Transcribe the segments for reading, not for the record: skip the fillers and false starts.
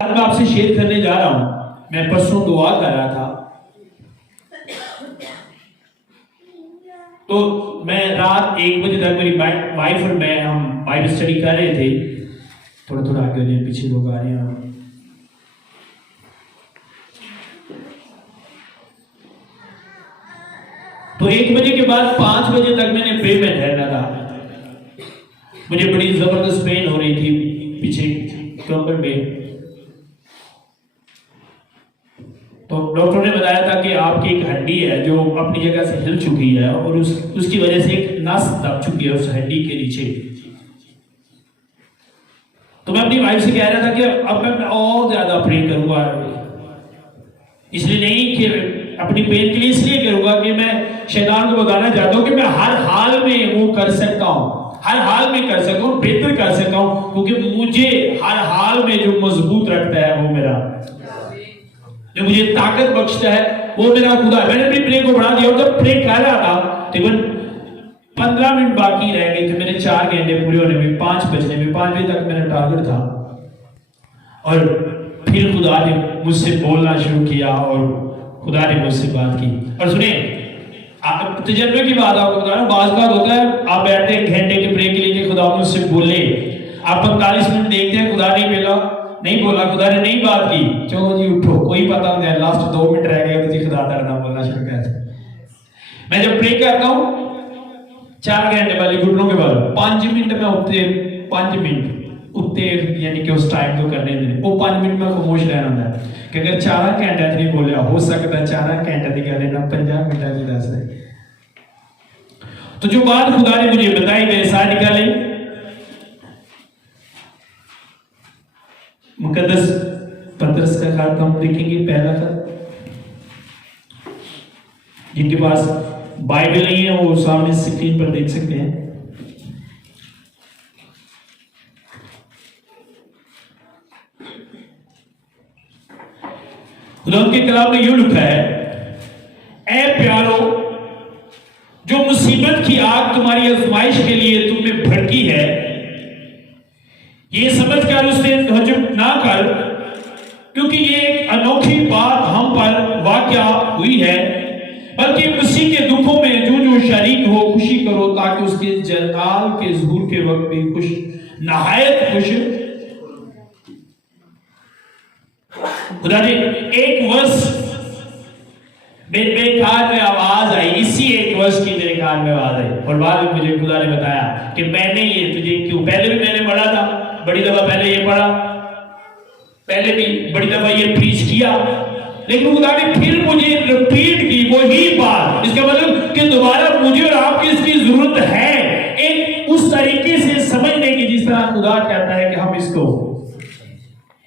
आज मैं आपसे शेयर करने जा रहा हूं। मैं परसों दुआ कर रहा था, तो मैं रात 1 बजे तक, मेरी वाइफ और मैं, हम बाइबल स्टडी कर रहे थे। थोड़ा थोड़ा आगे हो जाए, पीछे लोग आ रहे हैं। तो 1 बजे के बाद 5 बजे तक मैंने प्रे में ठहरना था। मुझे बड़ी जबरदस्त पेन हो रही थी पीछे कमर में। तो डॉक्टर ने बताया था कि आपकी एक हड्डी है जो अपनी जगह से हिल चुकी है और उसकी वजह से एक नस दब चुकी है उस हड्डी के नीचे। तो मैं अपनी वाइफ से कह रहा था कि अब मैं और ज्यादा प्रे करूंगा, इसलिए नहीं कि अपनी पेन के लिए, इसलिए करूंगा कि मैं शैतान को बताना चाहता हूं कि मैं हर हाल में वो कर सकता हूं, हर हाल में कर सकता हूं, बेहतर कर सकता हूं, क्योंकि मुझे हर हाल में जो मजबूत रखता है वो मेरा, जो मुझे ताकत बख्शता है वो मेरा खुदा है। मैंने अपनी प्रे को बढ़ा दिया और जब प्रे कर रहा था तकरीबन 15 मिनट बाकी रह गए थे मेरे 4 घंटे पूरे होने में, 5 बजने में। 5 बजे तक मेरा टारगेट था और फिर खुदा ने मुझसे बोलना शुरू किया और खुदा ने मुझसे बात की। और सुने, तजर्बे की बात आपको बता रहा हूं। बात होता है आप बैठते हैं घंटे के ब्रेक के लिए कि खुदा मुझसे बोले, आप 45 मिनट देखते हैं खुदा नहीं बोला, खुदा ने नहीं बात की, चलो जी उठो, कोई पता नहीं है, लास्ट 2 मिनट रह गए तो जी खुदा डरना बोलना शुरू कर दिया। मैं जब प्रे करता हूं 4 घंटे वाले घुटनों के बाद 5 मिनट में उठते, 5 मिनट उठते, यानी कि उस टाइम को करने देने, वो 5 मिनट में खामोश रहना होता है कि अगर 4 घंटे नहीं बोलिया, हो सकता है 4 घंटे की गल ना 50 मिनट की दस है। तो जो बात खुदा ने मुझे बताई मेरे साथ निकाली, मुकद्दस पतरस का खाता हम देखेंगे, पहला खत। जिनके पास बाइबल नहीं है वो सामने स्क्रीन पर देख सकते हैं। खुदा के कलाम में यूं लिखा है, ऐ प्यारो, जो मुसीबत की आग तुम्हारी आजमाइश के लिए तुम में भड़की है, ये समझकर उससे हजम ना कर, क्योंकि ये एक अनोखी बात हम पर वाक़या हुई है, बल्कि मसीह के दुखों में जो शरीक हो खुशी करो, ताकि उसके जलाल के ज़हूर के वक्त भी खुश, नहायत खुश। खुदा ने एक वर्ष मेरे कान में आवाज आई, इसी एक वर्ष की मेरे कान में आवाज आई, और बाद में मुझे खुदा ने बताया कि मैंने ये तुझे क्यों, पहले भी मैंने पढ़ा था, बड़ी दफा पहले ये पढ़ा, पहले भी बड़ी दफा ये प्रीच किया, लेकिन खुदा ने फिर मुझे रिपीट की वही बात। इसका मतलब कि दोबारा मुझे और आपकी इसकी जरूरत है, एक उस तरीके से समझने की जिस तरह खुदा कहता है कि हम इसको,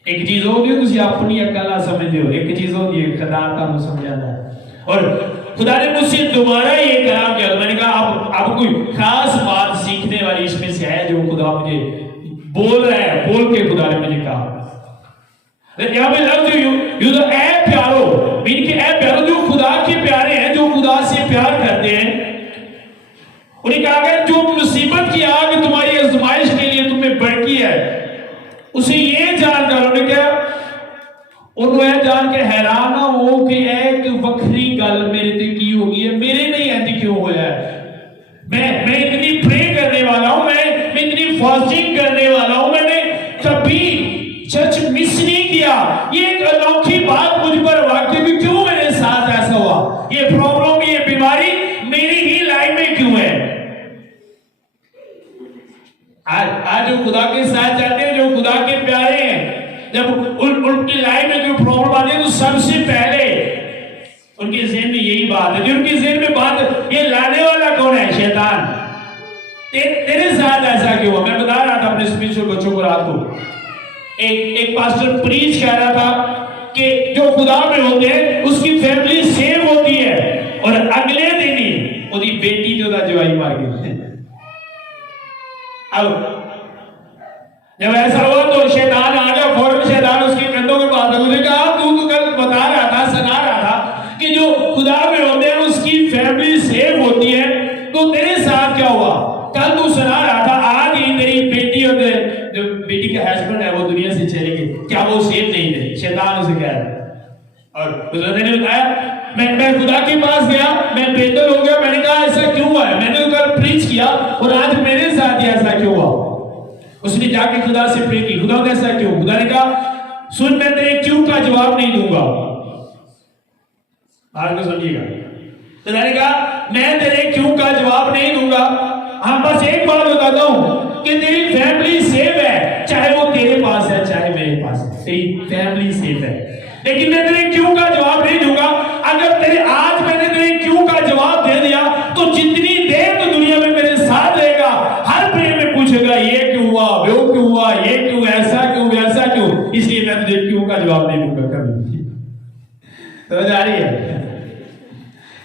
एक चीज होती है तुझे अपनी अकल समझते हो, एक चीज होती है खुदा का समझाता है। और खुदा ने मुझसे दोबारा ये कलाम किया। मैंने कहा अब कोई खास बात सीखने वाली इसमें से है जो खुदा मुझे बोल रहा है, बोल के खुदा ने मुझे कहा। यहाँ पे लफ्ज यू तो ऐ प्यारो, मीन के ऐ प्यारो, जो खुदा के प्यारे हैं, जो खुदा से प्यार करते हैं, उन्हें कहा गया जो मुसीबत की आग तुम्हारी आजमाइश के लिए तुम्हें भड़की है, उसे ये जानकर, उन्हें क्या, उन्हें जान के हैरान ना हो कि एक वक्री गल मेरे ते की होगी है, मेरे नहीं ऐसी क्यों होया है। मैं इतनी प्रे करने वाला हूं, मैं इतनी फास्टिंग करने वाला हूं, मैंने कभी चर्च मिस नहीं किया, ये एक अनोखी बात मुझ पर वाकई में क्यों मेरे साथ ऐसा हुआ, ये प्रॉब्लम, ये बीमारी मेरी ही लाइफ में क्यों है। आज जो खुदा के साथ जाते हैं, जो खुदा के प्यारे हैं, जब उनकी लाइफ में जो प्रॉब्लम आती है तो सबसे पहले उनके ज़हन में यही बात है, जो उनके ज़हन में बात, ये लाने वाला कौन है, शैतान। तेरे साथ ऐसा क्यों हुआ। मैं बता रहा था अपने स्पिरिचुअल बच्चों को रात को, एक पास्टर प्रीच कह रहा था कि जो खुदा में होते हैं उसकी फैमिली सेव होती है, और अगले दिन ही उसकी बेटी जो था जवाई मार गई। अब जब ऐसा हुआ तो शैतान आ गया, फौरन शैतान उसके कंधों के पास, मुझे कहा तू तो कल बता रहा था, सुना रहा था कि जो खुदा में होते हैं उसकी फैमिली सेव होती है, तो तेरे साथ क्या हुआ। कल तू सुना रहा था आज ही तेरी बेटी और जो बेटी का हस्बैंड है वो दुनिया से चले गए, क्या वो सेव सेब नहीं थे, शैतान उसे कह रहा है। और उस बंदे ने बताया मैं खुदा के पास गया, मैं बेहतर हो गया। मैंने कहा ऐसा क्यों हुआ है, मैंने कल प्रीच किया और आज मेरे साथ ही ऐसा क्यों हुआ। उसने जाके खुदा से प्रे की, खुदा ऐसा क्यों। खुदा ने कहा सुन, मैं तेरे क्यों का जवाब नहीं दूंगा। बात को समझिएगा। तो मैंने कहा मैं तेरे क्यों का जवाब नहीं दूंगा। हाँ बस एक बात बताता हूं कि तेरी फैमिली सेफ है, चाहे वो तेरे पास है चाहे मेरे पास है, तेरी फैमिली सेफ है। लेकिन मैं तेरे क्यों का जवाब नहीं दूंगा। अगर तेरे आज मैंने तेरे क्यों का जवाब दे दिया तो जितनी देर तो दुनिया में मेरे साथ रहेगा, हर प्रेम में पूछेगा ये क्यों हुआ, वो क्यों हुआ, ये क्यों, ऐसा क्यों, वैसा क्यों। इसलिए मैं तुझे क्यों का जवाब नहीं दूंगा कभी। समझ आ रही है?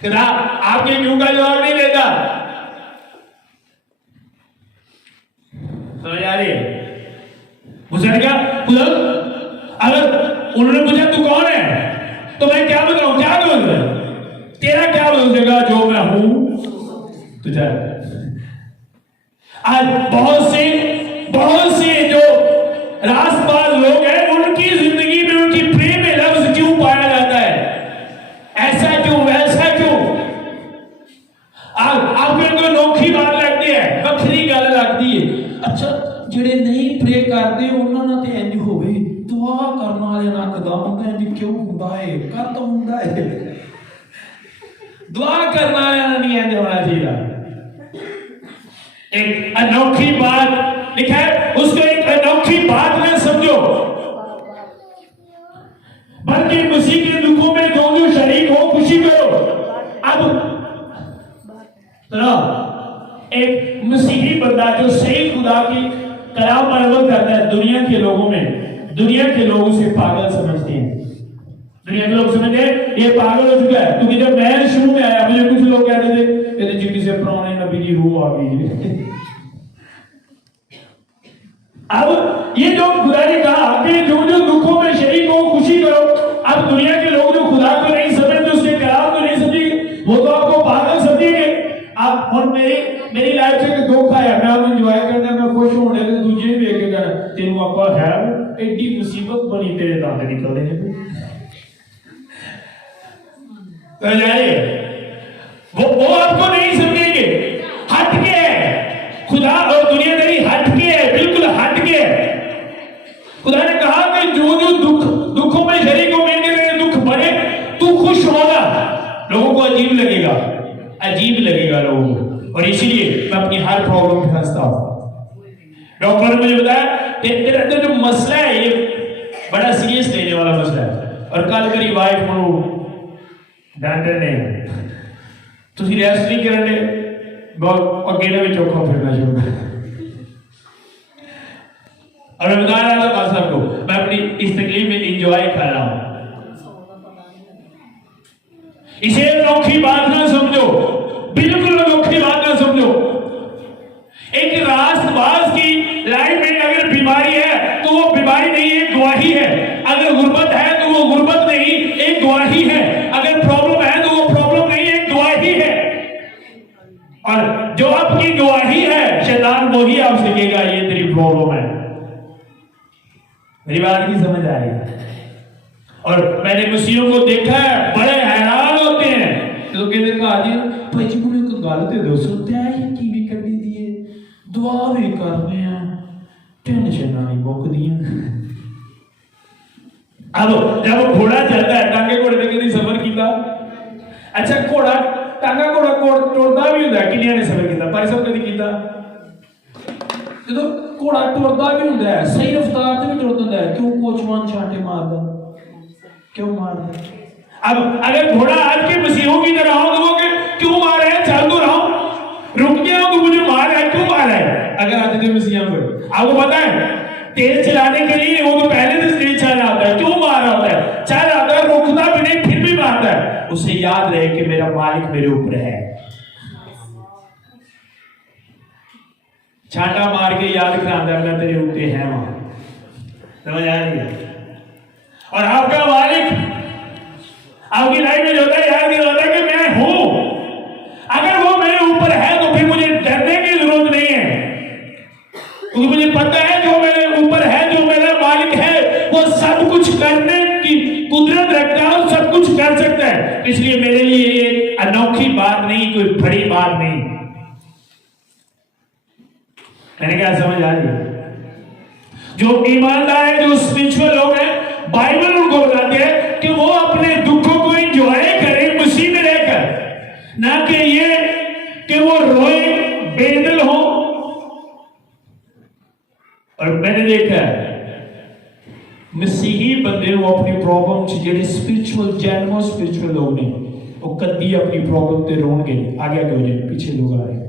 खुदा आपके क्यों का जवाब नहीं देता। समझ आ रही है? मुझे क्या खुदा, अगर उन्होंने पूछा तू कौन है तो मैं क्या बताऊं, क्या बोलूं, तेरा क्या बोलेगा, जो मैं हूं तुझे। आज बहुत से जो रासबाज लोग हैं, उनकी जिंदगी में उनकी प्रेम में लफ्ज क्यों पाया जाता है, ऐसा क्यों, वैसा क्यों। आपको कोई अनोखी बात लगती है, वखरी गल लगती है। अच्छा जेड़े नहीं प्रे करते उन्होंने तो इंज होवे, दुआ करने वाले ना कदम होंगे इंज क्यों हुंदा है, कर तो हुंदा है। दुआ करने वाले नहीं इंज होना चाहिए। एक अनोखी बात लिखा है, उसको एक अनोखी बात में समझो, बल्कि मसीह के दुखों में जो शरीक हो खुशी करो। अब एक मसीही बंदा जो सही खुदा की कलाम पर अमल करता है, दुनिया के लोग उसे पागल समझते हैं। दुनिया के लोग समझते हैं ये पागल हो चुका है। क्योंकि जब मैं शुरू में आया मुझे कुछ लोग कहते थे ये जी किसी पुराने नबी की रूह आ गई। अब ये जो खुदा ने कहा कि जो दुखों में शरीक हो खुशी करो, अब दुनिया के लोग जो खुदा को नहीं समझते, उसके कलाम को नहीं समझेंगे, वो तो आपको पागल समझेंगे। आप और मेरी लाइफ से दुख आया, मैं अब एंजॉय करना, मैं खुश होने से दूसरे भी देख के कहना तेन आपका है एडी मुसीबत बनी तेरे दांत निकलने हैं। तो जाइए वो आपको नहीं समझेंगे, हट के है खुदा और दुनियादारी, हट के है, बिल्कुल हट के है। खुदा ने कहा कि जो दुखों में शरीक हो, मेरे दुख बढ़े तू खुश होगा। लोगों को अजीब लगेगा लोगों को, और इसीलिए मैं अपनी हर प्रॉब्लम में हंसता हूं। डॉक्टर ने मुझे बताया तेरा जो मसला है ये बड़ा सीरियस लेने वाला मसला है। और कल मेरी वाइफ को डॉक्टर ने तुम रेस्ट नहीं करने बहुत अकेले में चौखा फिरना शुरू कर। और मैं बता रहा था पास्टर को मैं अपनी इस तकलीफ में इंजॉय कर रहा हूं। इसे अनोखी बात ना समझो, बिल्कुल अनोखी बात ना समझो। एक रास्तबाज की लाइफ में अगर बीमारी है तो वो बीमारी नहीं, एक गवाही है। अगर गुर्बत है तो वो गुर्बत नहीं, एक गवाही है। अगर प्रॉब्लम है तो वो प्रॉब्लम नहीं, एक गवाही है। और जो आपकी गवाही है शैतान वो ही आपसे कहेगा ये तेरी प्रॉब्लम है। मेरी बात की समझ आ रही है? और मैंने मसीहों को देखा है, बड़े हैरान होते हैं तो कहते कहा जी भाई जी मुझे एक गल ते दसो, तैयारी किवें करनी दी है, दुआ भी करने हैं, टेंशन नहीं मुकदियां। अब जब घोड़ा चलता है, टांगे घोड़े ने कभी सफर किया? अच्छा घोड़ा टांगा घोड़ा टुरदा भी होंदा, किन्नियां ने सफर किया? पर सब कभी किया? जो घोड़ा टुरदा भी होंदा है, सही रफ्तार से भी टुरदा है, क्यों कोचवान छांटे मारदा, क्यों मारदा? अब अगर घोड़ा आज के मसीहों की तरह हो तो वो क्यों मार रहे हैं, चल तो रहा रुक गया तो मुझे मार रहा है, क्यों मार रहा है? अगर आज के मसीहों को आपको पता है तेज चलाने के लिए वो तो पहले से तेज चला आता है, क्यों मार रहा होता है? चल आता है, रुकता भी नहीं, फिर भी मारता है। उसे याद रहे कि मेरा मालिक मेरे ऊपर है। छांटा मार के याद कराता है मैं तेरे ऊपर है वहां। समझ आ रही है? और आपका मालिक आपकी लाइफ में जो होता है याद दिलाता है कि मैं हूं। अगर वो मेरे ऊपर है तो फिर मुझे डरने की जरूरत नहीं है, क्योंकि मुझे पता है जो मेरे ऊपर है, जो मेरा मालिक है वो सब कुछ करने की कुदरत रखता है और सब कुछ कर सकता है। इसलिए मेरे लिए ये अनोखी बात नहीं, कोई बड़ी बात नहीं। मैंने क्या समझ आ रही? जो ईमानदार है, जो स्पिरिचुअल लोग हैं, बाइबल उनको बताते हैं कि वो अपने दुखों को एंजॉय करें मसीह में रहकर, ना कि ये कि वो रोए बेदल हो। और मैंने देखा है मसीही बंदे वो अपनी प्रॉब्लम जेडे स्पिरिचुअल जैनो स्पिरिचुअल लोग ने वो कदी अपनी प्रॉब्लम ते रोणगे नहीं। आगे आगे हो जाए, पीछे लोग आ रहे हैं।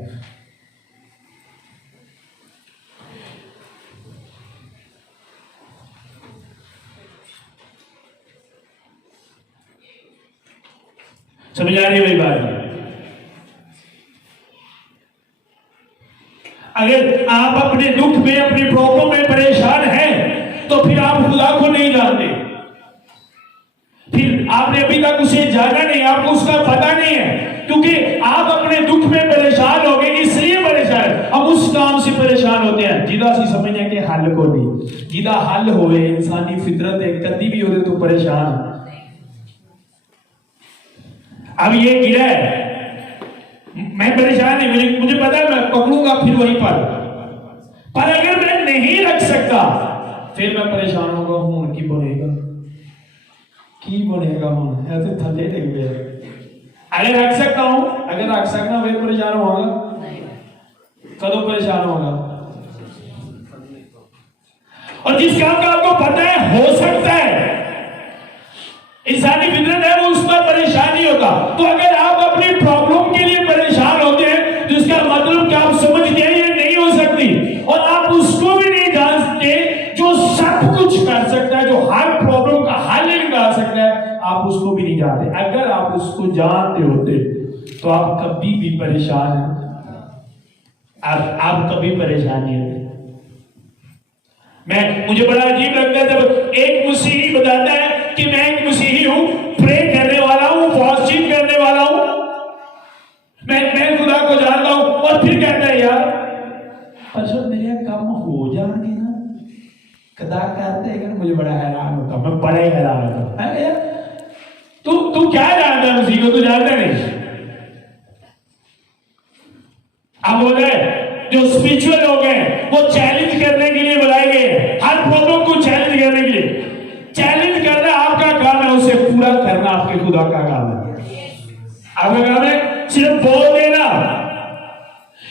समझ आ रही है मेरी बात? अगर आप अपने दुख में, अपनी प्रॉब्लम में परेशान हैं, तो फिर आप खुदा को नहीं जानते, फिर आपने अभी तक उसे जाना नहीं, आपको उसका पता नहीं है। क्योंकि आप अपने दुख में परेशान हो गए, इसलिए परेशान। हम उस काम से परेशान होते हैं जिदा सी समझने के हल को नहीं, जिदा हल होवे इंसानी फितरत है, कदी भी होते तो परेशान। अब ये गिरा है, मैं परेशान नहीं, मुझे पता है मैं पकड़ूंगा फिर वहीं पर अगर मैं नहीं रख सकता फिर मैं परेशान होगा। हूं की बनेगा हूं ऐसे थले टिक गए। अगर रख सकता हूं, अगर रख सकना फिर परेशान होगा। कदों परेशान होगा? और जिस काम का आपको पता है हो सकता है, इंसानी फितरत है, वो उस पर परेशान नहीं होता। तो अगर आप अपनी प्रॉब्लम के लिए परेशान होते हैं तो इसका मतलब क्या आप समझते हैं ये नहीं हो सकती। और आप उसको भी नहीं जानते जो सब कुछ कर सकता है, जो हर प्रॉब्लम का हल निकाल सकता है, आप उसको भी नहीं जानते। अगर आप उसको जानते होते तो आप कभी भी परेशान हैं, आप कभी परेशान नहीं होते। मुझे बड़ा अजीब लगता है जब एक मसीही बताता है कि मैं एक मसीही हूं, प्रे करने वाला हूं, फास्टिंग करने वाला हूं, मैं खुदा को जानता हूं, और फिर कहता है यार अच्छा मेरे काम हो जाएंगे ना, कदा करते हैं। मुझे बड़ा हैरान होता, मैं बड़ा ही हैरान होता है। तू क्या जानता है मसीह को? तू जानता नहीं। अब बोले जो स्पिरिचुअल लोग हैं वो चैलेंज करने के लिए बुलाए गए, हर प्रॉब्लम को चैलेंज करने के लिए। चैलेंज करना आपका काम है, उसे पूरा करना आपके खुदा का काम है। आपका काम है सिर्फ बोल देना।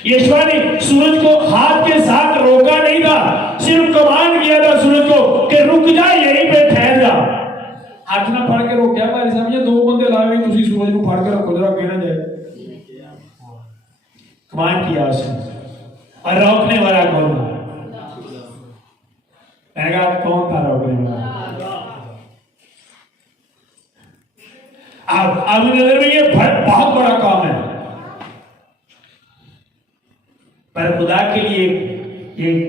यीशु ने सूरज को हाथ के साथ रोका नहीं था, सिर्फ कमांड किया था सूरज को कि रुक जा, यहीं पे ठहर जा। हाथ ना फड़ के रोकया भाई समझे, दो बंदे लाए तुसी सूरज को फड़ के रखो जरा, गिर ना जाए। कमांड किया उसने, और रोकने वाला कौन था? मैंने कहा कौन था रोकने वाला? अब नजर में ये बहुत बड़ा काम है, पर खुदा के लिए एक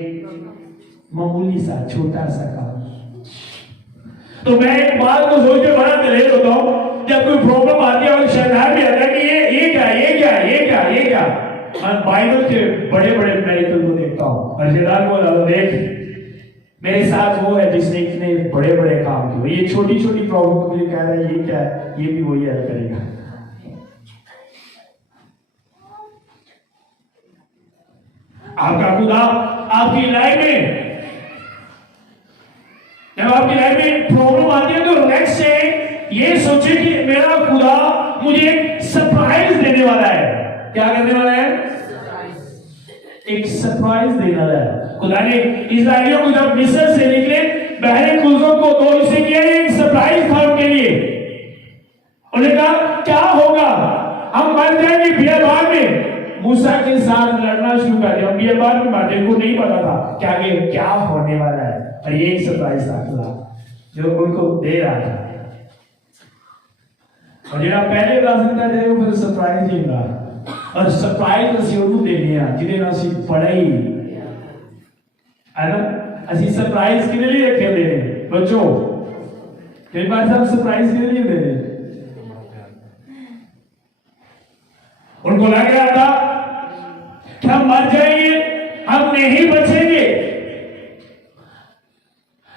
मामूली सा छोटा सा काम। तो मैं एक बात को सोच के बड़ा दलेर होता हूं जब कोई प्रॉब्लम आती है और शैतान भी आता है कि ये क्या। मैं बाइबल के बड़े बड़े मेरिकल को देखता हूं और शैतान को देख मेरे साथ वो है जिसने इतने बड़े बड़े काम किए, ये छोटी छोटी प्रॉब्लम को मुझे कह रहा है ये क्या है, ये भी वही हल करेगा। आपका खुदा आपकी लाइफ में, जब आपकी लाइफ में प्रॉब्लम आती है तो रिलैक्स से ये सोचे कि मेरा खुदा मुझे एक सरप्राइज देने वाला है। क्या करने वाला है? एक सरप्राइज देने वाला है। खुदा ने इस्राएलियों को जब मिस्र से निकले, बहरे कुलजों को दो हिस्से किया, एक सरप्राइज था उनके लिए। उन्होंने कहा क्या होगा, हम मर जाएंगे बियाबान में। मूसा के साथ लड़ना शुरू कर दिया, बियाबान में मारने को नहीं पता था कि आगे क्या होने वाला है, और ये एक सरप्राइज था खुदा जो उनको दे रहा था। और जो पहले दस दिन था वो फिर सरप्राइज ही था, और सरप्राइज ਅਸੀਂ ਉਹਨੂੰ ਦੇਣੀ ਆ ਜਿਹਦੇ ਨਾਲ ਅਸੀਂ ਪੜਾਈ है ना। ਅਸੀਂ सरप्राइज किने लिए रखे हुए हैं बच्चों? कई बार सब सरप्राइज किने लिए दे रहे? उनको लग रहा था कि हम मर जाएंगे, हम नहीं बचेंगे,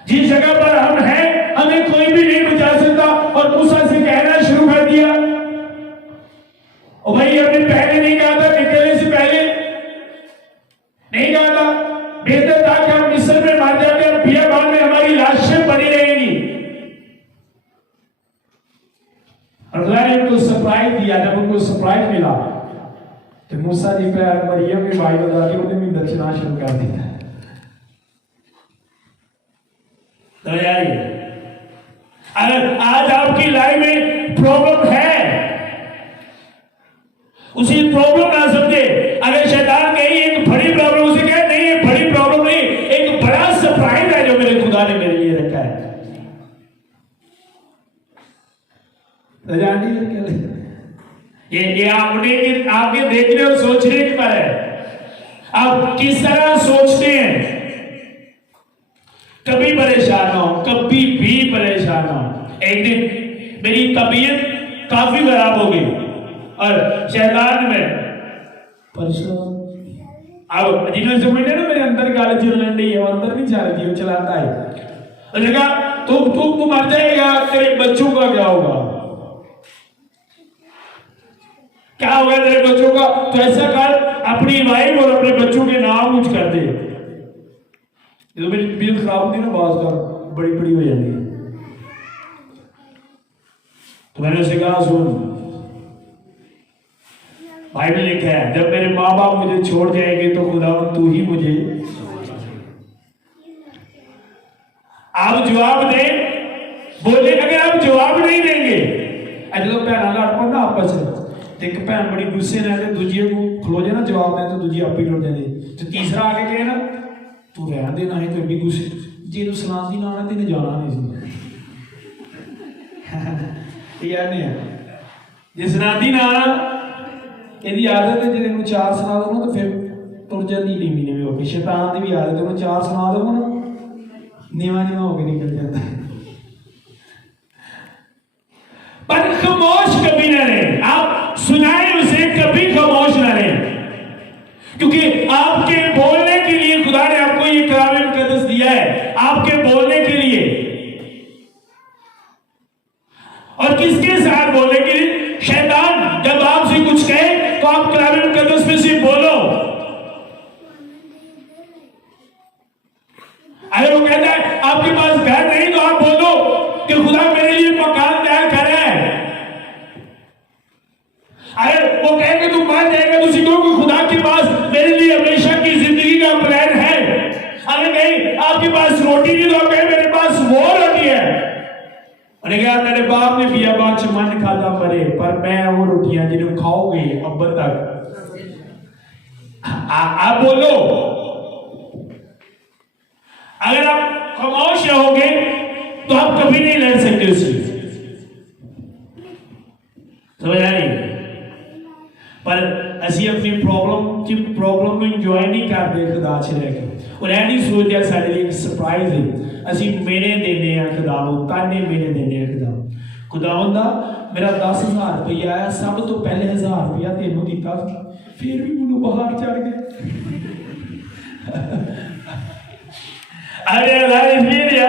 जिस जगह पर हम हैं हमें और खुदा ने उनको सरप्राइज दिया। जब उनको सरप्राइज मिला तो मूसा जी पे मरियम की भाई बता दी, उन्हें भी दक्षिणा शुरू कर दिया। अगर आज आपकी लाइफ में प्रॉब्लम है, उसी प्रॉब्लम ना समझे। अगर शैतान कही एक बड़ी प्रॉब्लम, उसे कहे नहीं ये बड़ी प्रॉब्लम नहीं, एक बड़ा सरप्राइज है जो मेरे खुदा ने मेरे लिए रखा है। ये आपके देखने और सोचने के पर है, आप किस तरह सोचते हैं। कभी परेशान हो, कभी भी परेशान हो। एक दिन मेरी तबीयत काफी खराब हो गई और शैतान में परेशान, अब जिन्होंने समझते ना मेरे अंदर गाली चल रही है, वो अंदर नहीं चल रही, वो चलाता है। देखा तू मर जाएगा, तेरे बच्चों का क्या होगा, क्या होगा तेरे बच्चों का। तो ऐसा कर, अपनी वाइफ और अपने बच्चों के नाम कुछ कर दे। तो मेरी तबीयत खराब होती है ना, बात का बड़ी बड़ी हो जाती है। तो मैंने उसे कहा सुन, बाइबल लिखा है जब मेरे माँ बाप मुझे छोड़ जाएंगे तो खुदा तू ही मुझे। आप जवाब दे, बोले अगर आप जवाब नहीं देंगे, जो भैन लड़ पा ना आपस एक भैन बड़ी गुस्से रहते, दूजी को खलो जाए ना जवाब दे तो दूजी आप ही लड़ जाती, तो तीसरा आके कहे ना तू रहन देना है तो भी गुस्से जे तू सुनाती ना आना तेने जाना नहीं सी यार नहीं है जे सुनाती ना आना ਇਹਦੀ आदत है जे ਨੂੰ चार सुना दो ना तो फिर तुर जाती नीवी नीवी होके। शैतान की भी आदत है, चार सुना दो ना नीवा नीवा होके निकल जाता है। पर खामोश कभी ना रहे, आप सुनाए उसे, कभी खामोश ना रहे, क्योंकि आपके बोलने के लिए खुदा ने आपको ये कलाम मुकद्दस दिया है, आपके बोलने के लिए। और किसके साथ बोलने के लिए? शैतान जब आपसे कुछ कहे तो आप कलाम मुकद्दस में से बोलो। अगर वो कहता है आपके पास घर नहीं तो आप बोलो कि खुदा मेरे लिए मकान तैयार कर रहा है। अगर वो कहेंगे तुम मर जाएगा तो सीखो कि खुदा के पास मेरे लिए हमेशा की जिंदगी का प्लान है। अगर नहीं आपके पास रोटी नहीं तो आप कहें मेरे पास वो रोटी है। और क्या तेरे बाप ने पिया बाद मन खाता परे, पर मैं वो रोटियां जिन्हें खाओगे अब तक। आप बोलो। अगर आप खामोश रहोगे तो आप कभी नहीं लड़ सकते उससे, समझ आ रही? पर ਅਸੀਂ अपनी प्रॉब्लम ਨੂੰ ਇੰਜੋਏ ਨਹੀਂ ਕਰਦੇ ਖੁਦਾ 'ਚ ਰਹਿ ਕੇ। ਉਹ ਇਹ ਨਹੀਂ ਸੋਚਦੇ ਸਾਡੇ ਲਈ ਇੱਕ ਸਰਪ੍ਰਾਈਜ਼ ਹੈ। ਅਸੀਂ ਮੇਨੇ ਦੇਨੇ ਆ ਖੁਦਾ ਨੂੰ, ਤਾਨੇ ਮੇਨੇ ਦੇਨੇ ਆ ਖੁਦਾ ਨੂੰ। खुदा ਹੁੰਦਾ मेरा 10,000 रुपया आया, सब तो पहले 1,000 रुपया तेनों दिता, फिर भी मैनू बाहर चढ़ गया। अरे अल्लाह इसलिए दिया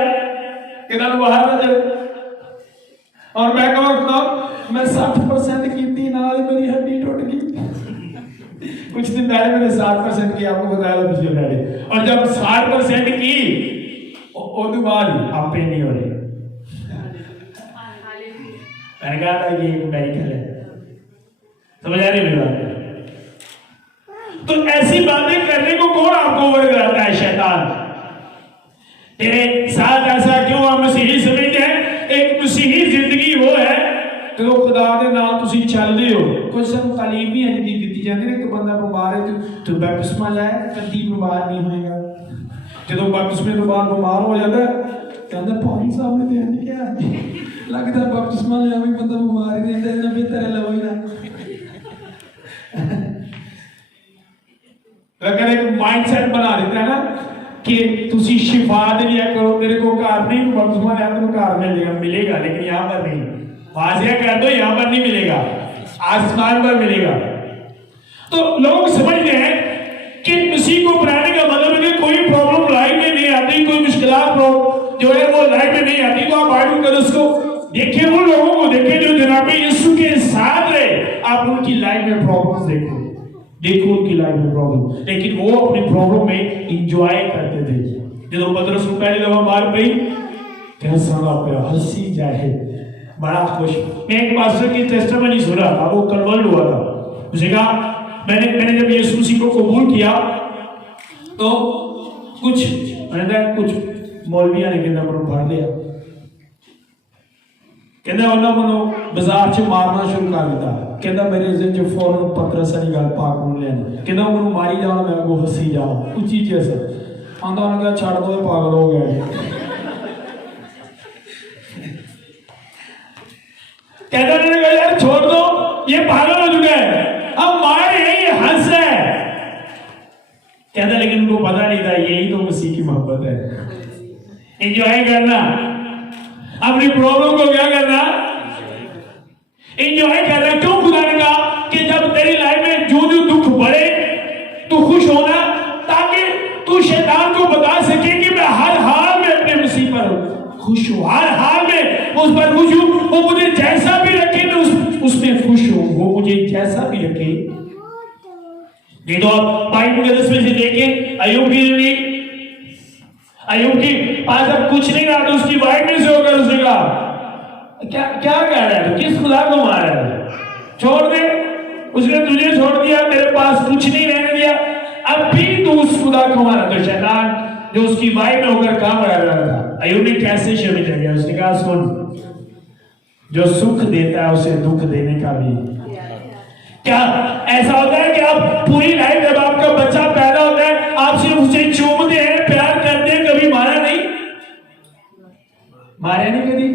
कि तुम बाहर ना चले। और मैं कहूँ मैं 60% की थी, नाल मेरी हड्डी टूट गई। कुछ दिन पहले मैंने 60% की, आपको बताया था पिछले पहले। और जब 60% की उसके बाद आपे नहीं हो रहे। मैंने कहा था ये एक मेडिकल है, समझ आ रही मेरी बात? तो ऐसी बातें करने को कौन आपको ओवर कराता है? शैतान। तेरे साथ ऐसा क्यों? आप मसीही समझते हैं एक मसीही जिंदगी वो है जो खुदा के नाम तुसी चलते हो। कुछ सब तालीम भी है जी दी जाती है कि बंदा बीमार है तो बैप्टिस्मा लाए, कभी बीमार नहीं होएगा। जो बैप्टिस्मे तो बाद बीमार हो जाता है कहता पानी साहब ने देने क्या लगता है बपतिस्मा लिया भी बंदा बीमार ही रहता है, बेहतर है लो ही ना। अगर एक माइंडसेट बना देता है ना कि तुसी शिफा दे लिया करो, तेरे को घर नहीं बपतिस्मा लिया तो घर मिलेगा, लेकिन यहाँ पर नहीं। वाजिया कर दो, यहाँ पर नहीं मिलेगा, आसमान पर मिलेगा। तो लोग समझते हैं कि मसीह को अपनाने का मतलब है कि कोई प्रॉब्लम लाइफ में नहीं आती, कोई मुश्किलात जो है वो लाइफ में नहीं आती। तो आप बाइबल मुकद्दस को देखिए, उन लोगों को देखिए जो जनाब यीशु के साथ रहे। आप उनकी लाइफ में प्रॉब्लम्स देखो उनकी लाइफ में प्रॉब्लम, लेकिन वो अपनी प्रॉब्लम में इंजॉय करते थे। जो 1500 पहली दफा मार पई कैसा पे हंसी जाए बड़ा खुश। मैं एक पास्टर की टेस्टिमनी सुन रहा था, वो कन्वर्ट हुआ था। उसने कहा मैंने जब यीशु मसीह को कबूल किया तो कुछ मौलविया ने कहना मनु फड़ लिया, कहना उन्होंने मनु बाजार च मारना शुरू कर दिता। कहना मेरे जिन च फौरन पतरस वाली गल पा कौन लेना, कहना मनु मारी जाओ मैं अगो हसी जाओ उची जैसे आंदा उन्होंने कहा छड़ दो पागल हो गए। कहता नहीं यार छोड़ दो ये पागल हो चुका है, अब मार है ये हंस है। कहता लेकिन उनको पता नहीं था यही तो मसीह की मोहब्बत है। एंजॉय करना, अपनी प्रॉब्लम को क्या करना, एंजॉय करना। क्यों खुदा ने कहा कि जब तेरी लाइफ में जो जो दुख बढ़े तू खुश होना, ताकि तू शैतान को बता सके कि मैं हर हाल में अपने मसीह पर खुश हूं, हर हाल में उस पर खुश हूं। वो मुझे जैसा भी रखे मैं उसमें खुश हूं, वो मुझे जैसा भी रखे। ये तो आप बाइबल के दसवें से देखें, अय्यूब की पास अब कुछ नहीं रहा तो उसकी वाइफ में से होकर उसने कहा क्या क्या कह रहा है तो किस खुदा को मार रहा है, छोड़ दे, उसने तुझे छोड़ दिया, तेरे पास कुछ नहीं रहने दिया, अब भी तू उस खुदा को मारा। तो शैतान जो उसकी वाइफ में होकर काम कर रहा था, अय्यूब ने कैसे शर्मिंद किया। उसने कहा सुन, जो सुख देता है उसे दुख देने का भी। क्या ऐसा होता है कि आप पूरी लाइफ जब आपका बच्चा पैदा होता है आप सिर्फ उसे चूमते हैं, प्यार करते हैं, कभी मारा नहीं, मारे नहीं कभी,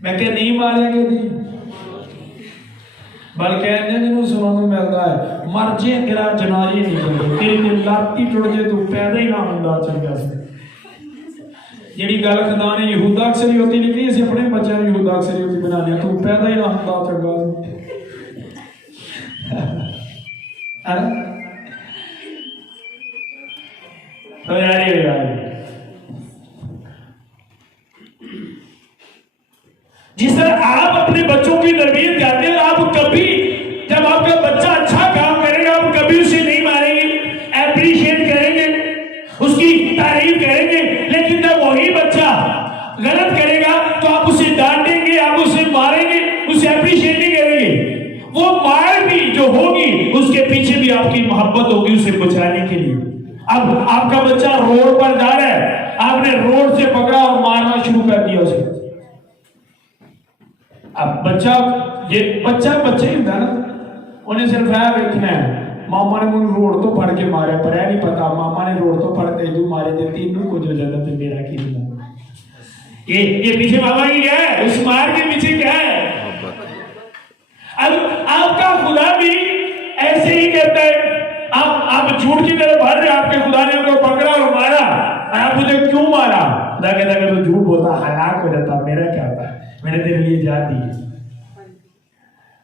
मैं क्या नहीं मारे कभी, बल्कि जिन्होंने सुना तो मिलता है मर जे तेरा जनाजे नहीं करते, तेरी लाती टुट जे तू पैदा ही ना होंदा चंगा से। ਜਿਹੜੀ ਗੱਲ ਖੁਦਾ ਨੇ ਯਹੂਦਾ ਅਕਸਰੀਅਤੀ ਲਿਖੀ, ਅਸੀਂ ਆਪਣੇ ਬੱਚਿਆਂ ਨੂੰ ਯਹੂਦਾ ਅਕਸਰੀਅਤੀ ਬਣਾਉਂਦੇ ਹਾਂ, ਤੂੰ ਪੈਦਾ ਹੀ ਨਾ ਹੁੰਦਾ ਚੰਗਾ जिस तरह आप अपने बच्चों की तरबियत करते हैं, आप कभी जब आपका बच्चा अच्छा काम करेगा आप कभी उसे नहीं मारेंगे, एप्रिशिएट करेंगे, उसकी तारीफ करेंगे। लेकिन जब वही बच्चा गलत करेगा तो आप उसे डांटेंगे, आप उसे मारेंगे, उसे एप्रिशिएट नहीं करेंगे। वो मार भी जो होगी उसके पीछे भी आपकी मोहब्बत होगी उसे बचाने के लिए। अब आपका बच्चा रोड पर जा रहा है, आपने रोड से पकड़ा और मारना शुरू कर दिया उसे। अब बच्चा ही होता है ना, उन्हें सिर्फ है देखना है मामा ने मुझे रोड तो फड़ के मारे, पर है नहीं पता मामा ने रोड तो फड़ते ही मारे थे, तीनों को जो ज्यादा तो मेरा की ये पीछे मामा की क्या है, उस मार के पीछे क्या है। अब आपका खुदा भी ऐसे ही करता है। आप झूठ की तरफ बढ़ रहे, आपके खुदा ने उनको पकड़ा और मारा, और आप मुझे क्यों मारा? खुदा कहता अगर तो झूठ बोलता हलाक हो जाता, मेरा क्या होता है, मैंने तेरे लिए जान दी है।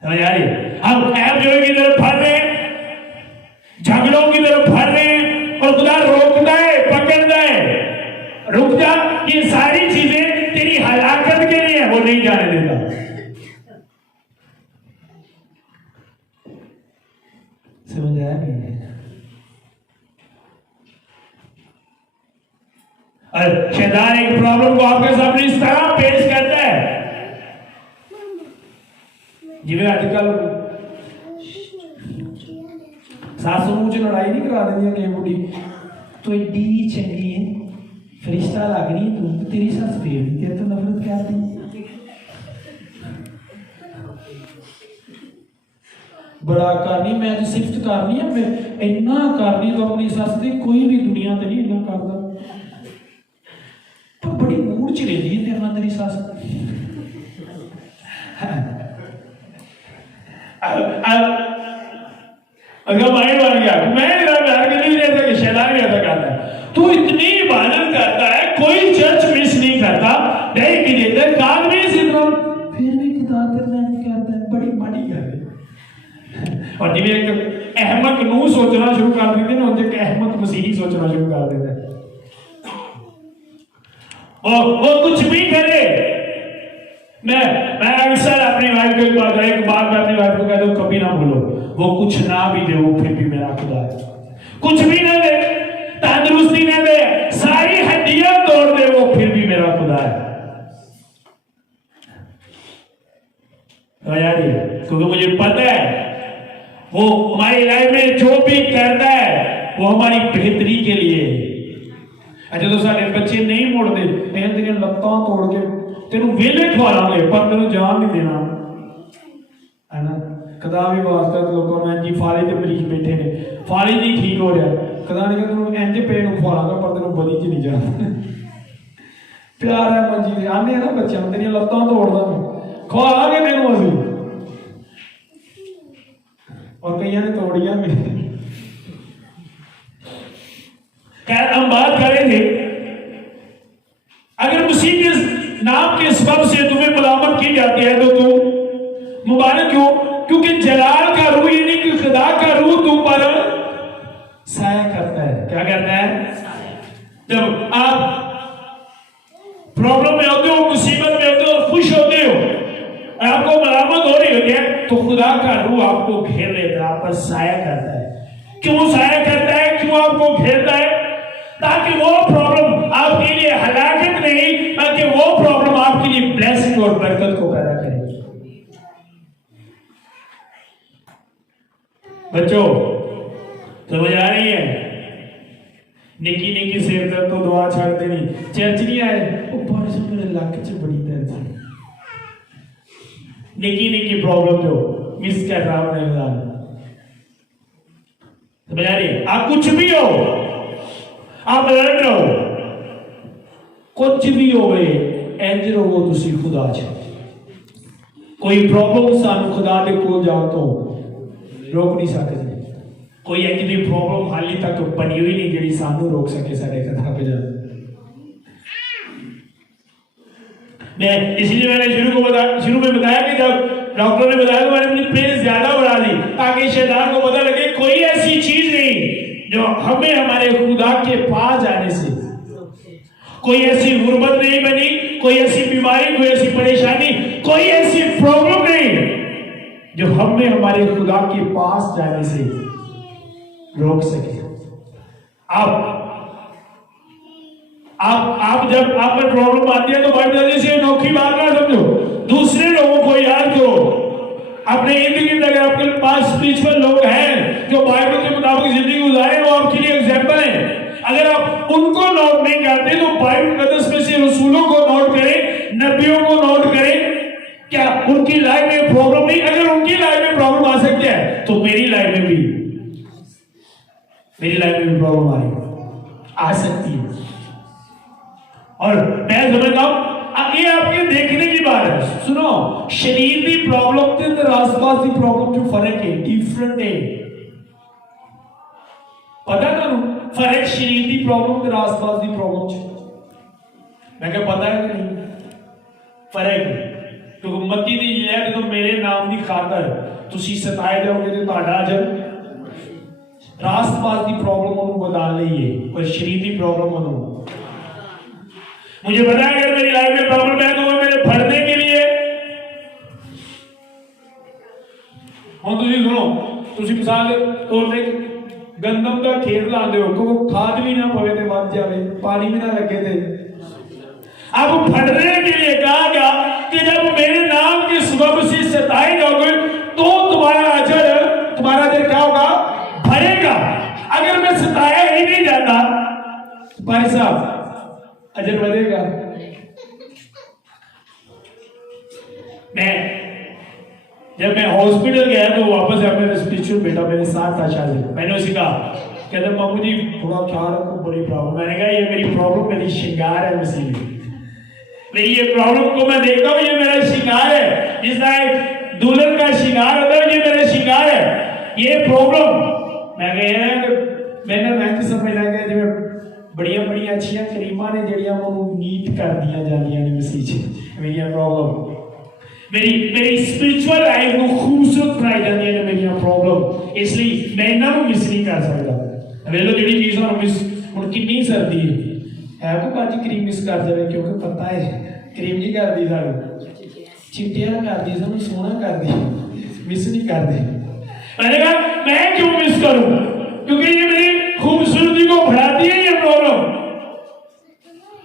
समझ आ रही है? हम ऐप जो की तरफ बढ़ रहे हैं, झगड़ों की तरफ बढ़ रहे हैं, और खुदा रोकता है, पकड़ता है, रुक जा, ये सारी चीजें तेरी हलाकत के लिए है, वो नहीं जाने देता। समझ आया नहीं? और शैतान एक प्रॉब्लम को आपके सामने इस तरह पेश करता है, जिन्हें आजकल सासू मुझे लड़ाई नहीं करा देंगे कि बुढ़ी तो एडी चंगी है, फरिश्ता लग रही तू, तेरी सस फिर भी तेरे तो नफरत करती, बड़ा करनी, मैं तो सिर्फ करनी है, मैं इन्ना करनी तो अपनी सस से कोई भी दुनिया ते नहीं इन्ना करता, पर बड़ी मूड च रहती है तेरे नाल तेरी सस। अगर माइंड बन गया मैं नहीं रहता कि शैतान भी ऐसा करता है, तू इतनी इबादत करता है, कोई चर्च मिस नहीं करता, नहीं भी देता है, काम भी सिर्फ फिर भी खुदा तेरे नाल करता है, बड़ी माड़ी गल है। और जिਵੇਂ एक अहमक नू सोचना शुरू कर देते ना, उनके एक अहमक मसीही सोचना शुरू कर देता है। वो कुछ भी करे, मैं अक्सर अपनी वाइफ को एक बात मैं अपनी वाइफ को कहता हूँ, कभी ना भूलो वो कुछ ना भी दे वो फिर भी मेरा खुदा है। कुछ भी ना दे, तंदुरुस्ती ना दे, सारी हड्डियां तोड़ दे, वो फिर भी मेरा खुदा है। यार क्योंकि मुझे पता है वो हमारी लाइफ में जो भी करता है वो हमारी बेहतरी के लिए। अच्छा तो सारे बच्चे नहीं मुड़ते, तेरे लत्तां तोड़ के तेन वेले खवालांगे पर तेन जान नहीं देना है ना। कदा भी वास्ता लोगों ने जी फाली के मरीज बैठे ने, फाली नहीं ठीक हो रहा, कदा नहीं तेन इंज पेड़ खवालांगा पर तेन बदी च नहीं जाना। प्यार है मंजी आने ना बच्चों तेरिया लत्तां तोड़ देंगे, खवालांगे तेन अभी, और कई ने तोड़िया भी। खैर हम बात करेंगे, अगर मसीह के नाम के सबब से तुम्हें मलामत की जाती है तो तुम मुबारक हो, क्योंकि जलाल का रूह यानी कि खुदा का रूह तुम पर साया करता है। क्या करता है? जब आप प्रॉब्लम में होते हो, मुसीबत में होते हो और खुश होते हो, आपको मलामत हो रही होती है, तो खुदा का रूह आपको घेर लेता है, आप पर साया करता है। क्यों साया करता है, क्यों आपको घेरता है? ताकि वो प्रॉब्लम आपके लिए हलाकत नहीं, ताकि वो प्रॉब्लम आपके लिए ब्लेसिंग और बरकत को पैदा करे। बच्चों समझ आ रही है? निकी निकी सिर दर्द तो दुआ छाड़ देनी, चर्च नहीं आए ऊपर से मेरे लक च बड़ी दर्द है, निकी निकी प्रॉब्लम जो मिस कर रहा हूं नहीं, समझ आ रही है? आप कुछ भी हो, आप लड़ रहे हो, कुछ भी हो गए इंज रहो तुसी खुदा च। कोई प्रॉब्लम सानू खुदा दे कोल जाओ तो रोक नहीं सकते। कोई इंज दी प्रॉब्लम हाली तक बनी हुई नहीं जिहड़ी सानू रोक सके साडे खुदा पे जाने। मैं इसलिए मैंने शुरू में बताया कि जब डॉक्टर ने बताया तो मैंने अपनी प्रेस ज्यादा बढ़ा दी ताकि शैतान को पता लगे कोई ऐसी चीज नहीं जो हमें हमारे खुदा के पास जाने से, कोई ऐसी गुर्बत नहीं बनी, कोई ऐसी बीमारी, कोई ऐसी परेशानी, कोई ऐसी प्रॉब्लम नहीं जो हमें हमारे खुदा के पास जाने से रोक सके। आप जब आप पर प्रॉब्लम आती है तो बाइबल से अनोखी बात ना समझो, दूसरे लोगों को याद करो। अपने इर्द गिर्द अगर आपके पास स्पिरिचुअल लोग हैं जो बाइबल के मुताबिक जिंदगी गुजारे, वो आपके लिए एग्जाम्पल है। अगर आप उनको नोट नहीं करते तो बाइबल मुकद्दस में से रसूलों को नोट करें, नबियों को नोट करें। क्या उनकी लाइफ में प्रॉब्लम नहीं? अगर उनकी लाइफ में प्रॉब्लम आ सकती है तो मेरी लाइफ में भी प्रॉब्लम आ सकती है। और मैं समझता हूं ये आपके देखने की बात है। सुनो, शरीर की प्रॉब्लम के अंदर आसपास की प्रॉब्लम जो फर्क है, डिफरेंट है। पता करो फर्क शरीर की प्रॉब्लम के आसपास की प्रॉब्लम च। मैं क्या पता है कि नहीं फर्क है? तो मत्ती दी है तो मेरे नाम की खातर तुसी सताए जाओगे तो ਤੁਹਾਡਾ अजर आसपास की प्रॉब्लम ਉਹਨੂੰ बता लईए, पर शरीर की प्रॉब्लम ਉਹਨੂੰ। मुझे पता है अगर मेरी लाइफ में प्रॉब्लम है तो वो मेरे फटने के लिए। हम तुझे सुनो, तुझे मिसाल तौर पे गंदम का खेत लाते हो तो खाद भी ना पवे ते बच जावे, पानी भी ना लगे थे। अब फटने के लिए कहा गया कि जब मेरे नाम के सबब से सताए जाओगे तो तुम्हारा अजर क्या होगा? भरेगा। अगर मैं सताया ही नहीं जाता भाई साहब, अजर बढ़ेगा। जब मैं हॉस्पिटल गया तो वापस मेरा स्पिरिचुअल बेटा मेरे साथ था शायद, मैंने उसे कहा कहता मामू जी थोड़ा ख्याल रखो, बड़ी प्रॉब्लम। मैंने कहा ये मेरी प्रॉब्लम मेरी श्रृंगार है मसीह में। ये प्रॉब्लम को मैं देखता हूँ, ये मेरा श्रृंगार है। जिस तरह दुल्हन का श्रृंगार होता है, ये मेरा श्रृंगार है। ये प्रॉब्लम मैं समझ लगा जिवें बड़िया बड़िया अच्छिया करीमा ने जड़ियां वो नीट कर दिया जानियां ने मसीह मेरी प्रॉब्लम, मेरी स्पिरिचुअल लाइफ को खूबसूरत बनाई जाती है मेरी प्रॉब्लम। इसलिए मैं इन्हों मिस नहीं कर सकता। वे लो जी चीज मिस हूँ कि सर्दी है को बाजी क्रीम मिस कर जाए, क्योंकि पता है क्रीम नहीं करती सानू, चिट्टिया कर दी सानू सोहना कर दी, मिस नहीं करते। मैंने कहा मैं क्यों मिस करूं, क्योंकि ये मेरी खूबसूरती को बढ़ाती है ये प्रॉब्लम।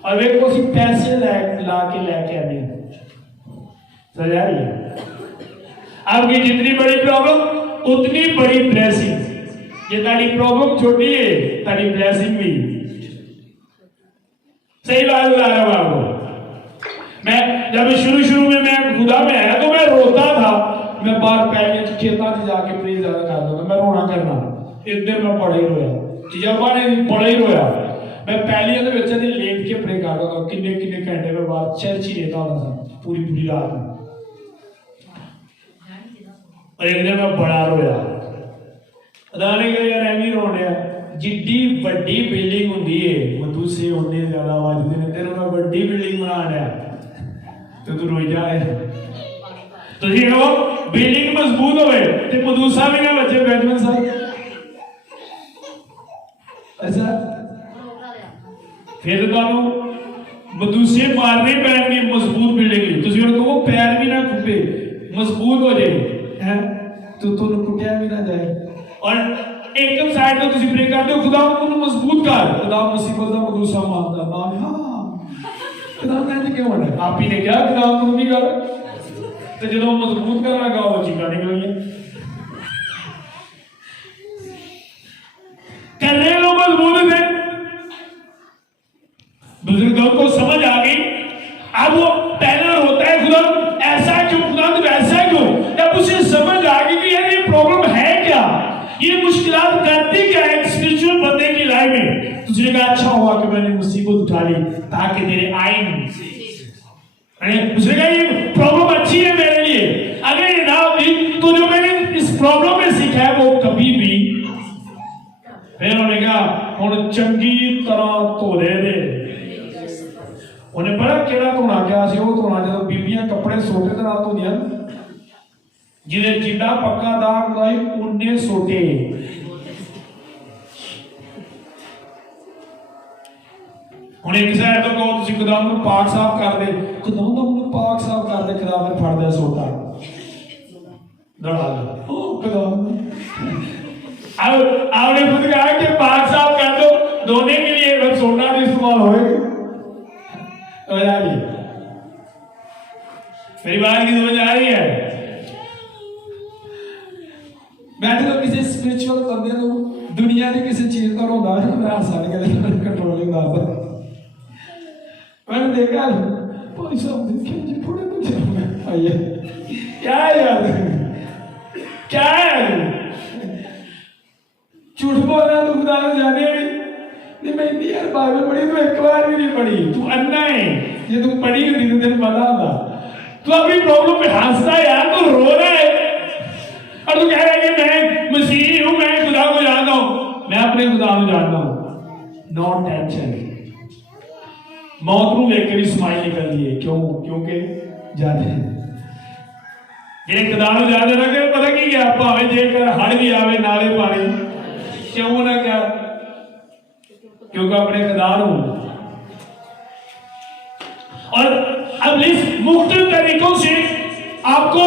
और वे को पैसे ला के लेके आने सजा रही है। आपकी जितनी बड़ी प्रॉब्लम उतनी बड़ी ब्लेसिंग। ये तारी प्रॉब्लम छोटी है, तारी ब्लेसिंग भी। सही बात बता रहा हूं आपको। मैं जब शुरू में मैं खुदा में आया तो मैं रोता था। मैं बाहर पहले खेता से जाके प्रेज ज्यादा करता था, मैं रोना करना। एक दिन मैं बड़ा ही रोया, तजर्बा ने बड़ा ही रोया। मैं पहले तो बच्चे ने लेट के प्रे करता था, किन्ने किन्ने घंटे में बाद चर्च ही रहता होता था पूरी पूरी रात में। और एक दिन मैं बड़ा रोया, पता नहीं कि यार एवं रोने जिड्डी वड्डी बिल्डिंग होंगी है मधुसे होने ज्यादा आवाज देने तेरे मैं वड्डी बिल्डिंग बना रहा तो तू रोई जाए। तो जी नो बिल्डिंग मजबूत होवे ते मधुसा भी ना बचे बैटमैन साहब। अच्छा फिर तानू मधुसे मारने पैणगे मजबूत बिल्डिंग तुसी उनको वो पैर भी ना खुपे मजबूत हो जाए हैं तो तुम कुटिया भी ना जाए। और एकदम साइड तो तुसी प्रे करते हो खुदा उनको मजबूत कर, खुदा मुसीबत दा मधुसा मारदा ना। हां खुदा कहते क्यों है आप ही ने क्या खुदा उनको नहीं कर तो जो मजबूत करना लगा वो चीखा निकल गया। करने लो मजबूत थे, बुजुर्गों को समझ आ गई। अब वो पहले होता है खुदा ऐसा क्यों, खुदा वैसा क्यों। जब उसे समझ आ गई कि यार ये प्रॉब्लम है क्या, ये मुश्किलात करती क्या है स्पिरिचुअल बंदे की लाइफ में, तो उसने कहा अच्छा हुआ कि मैंने मुसीबत उठा ली ताकि तेरे आइन उसने कहा ये प्रॉब्लम अच्छी है मेरे लिए, अगर ये ना होती तो जो मैंने इस प्रॉब्लम में सीखा है वो कभी भी। फिर उन्होंने कहा हुण चंगी तरह धो दे। उन्हें पता केड़ा धोना क्या सी, वो धोना जो बीबियां कपड़े सोटे ते नाल धोंदियां जिदे जिड्डा पक्का दाग होंदा उन्ने सोटे। हुण एक साइड तो कहो तुसीं खुदा नूं पाक साफ कर दे, खुदा नूं पाक साफ कर दे, खुदा फिर फड़ दे सोटा दड़ा दे ओ खुदा अब आपने खुद कहा कि पाक साफ कर दो, धोने के लिए अगर सोटा भी इस्तेमाल होएगा तो आ रही है मेरी बात की समझ आ रही है। मैं तो किसी स्पिरिचुअल बंदे को दुनिया की किसी चीज का रोदा है मैं आसान के कंट्रोलिंग दादा मैंने देखा भाई साहब देखे जी थोड़े कुछ आइए क्या है यार क्या है झूठ बोलना तो खुदा ने जाने नहीं मैं नहीं यार बाइबल पढ़ी तो एक बार भी नहीं पढ़ी, तू अन्ना है ये तू पढ़ी कि दिन दिन पता था तू अपनी प्रॉब्लम पे हंसता है यार, तू रो रहा है और तू कह रहा है कि मैं मसीह हूं, मैं खुदा को जानता हूं। मैं अपने खुदा को जानता हूं, नो टेंशन। मौत को लेकर ही स्माइल निकलती है, क्यों? क्योंकि जाने ये खुदा को जाने ना कि पता की क्या भावे जेकर हड़ भी आवे नाले पानी क्यों ना क्या, क्योंकि अपने खुदा हूं। और अब इस मुख्तलिफ तरीकों से आपको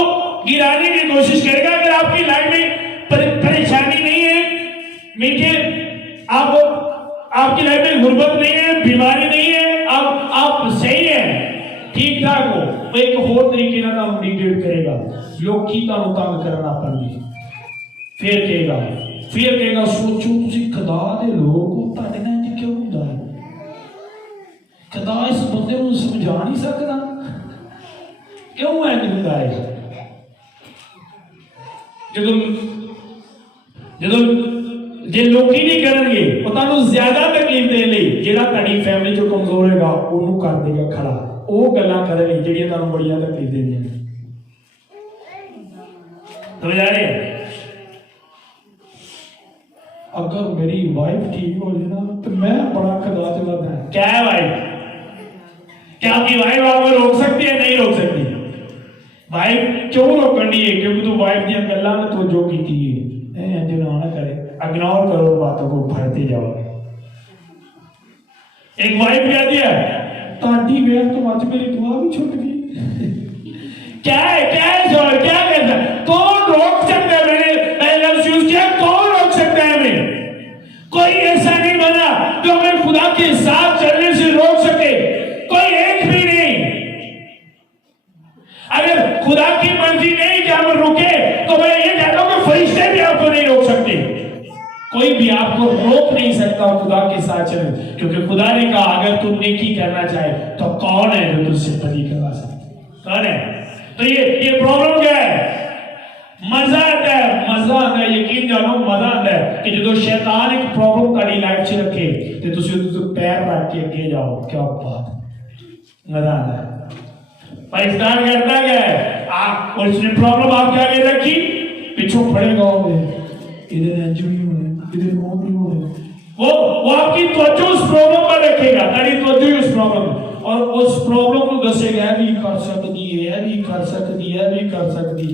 गिराने की कोशिश करेगा। अगर आपकी लाइफ में परेशानी नहीं है, मीठे आपकी लाइफ में गुर्बत नहीं है, बीमारी नहीं है, आप सही है, ठीक ठाक हो, तो एक और तरीके का काम डिक्टेट करेगा। लोग की तंग करना पड़ेगी, फिर कहेगा सोचो तुसी खुदा दे लोग को ਤੁਹਾਡੇ ਨਾਲ ਇੰਜ क्यों ਹੁੰਦਾ है? खुदा इस बंदे को समझा नहीं सकता क्यों इंज ਹੁੰਦਾ है? ਜਦੋਂ ਜੇ ਲੋਕੀ ਨਹੀਂ ਕਰਨਗੇ ਉਹ ਤੁਹਾਨੂੰ ਜ਼ਿਆਦਾ ਤਕਲੀਫ ਦੇਣ ਲਈ ਜਿਹੜਾ ਤੁਹਾਡੀ ਫੈਮਿਲੀ ਚੋਂ ਕਮਜ਼ੋਰ ਹੈਗਾ ਉਹਨੂੰ ਕਰ ਦੇਗਾ ਖੜਾ, ਉਹ ਗੱਲਾਂ ਕਰਨਗੇ ਜਿਹੜੀਆਂ ਤੁਹਾਨੂੰ ਬੜੀਆਂ ਤਕਲੀਫ ਦਿੰਦੀਆਂ ਨੇ। समझ आ रही है? अगर मेरी वाइफ ठीक हो जाए ना तो मैं बड़ा खुदा चला है। क्या है वाइफ? क्या आपकी वाइफ आपको रोक सकती है? नहीं रोक सकती। वाइफ क्यों रोकनी है? क्योंकि तू वाइफ दी गल्लां में तो जो कीती है इंज ना करे, इग्नोर करो बातों को, भरते जाओ। एक वाइफ कहती है ताटी वेर तो आज मेरी दुआ भी छूट गई। क्या है सर, क्या कहता है? कौन रोक सकता है? मैंने लफ्ज़ यूज किया, कौन रोक सकता है हमें? कोई ऐसा नहीं बना जो हमें खुदा के साथ चलने से रोक सके, कोई एक भी नहीं। अगर खुदा की मर्जी नहीं कि हम रुके आपको रोक नहीं सकता खुदा के साथ चले, क्योंकि खुदा ने कहा अगर तुम नेकी करना चाहे तो कौन है जो तुझसे बदी करवा सकता, कौन है? तो ये प्रॉब्लम क्या है? मजा आता है, यकीन जानो मजा आता है कि जो शैतान एक प्रॉब्लम तारी लाइफ च रखे ते तुसी उस पैर रख के अगे जाओ, क्या बात, मजा आता है। पाकिस्तान करता क्या है, आप और उसने प्रॉब्लम आपके आगे रखी, पिछों पड़ेगा इधर इंजरी होने, इधर मौत नहीं होने, वो आपकी तवज्जो उस प्रॉब्लम पर रखेगा, तारी तवज्जो उस प्रॉब्लम, और उस प्रॉब्लम को दसेगा भी कर सकती है, भी कर सकती है, भी कर सकती।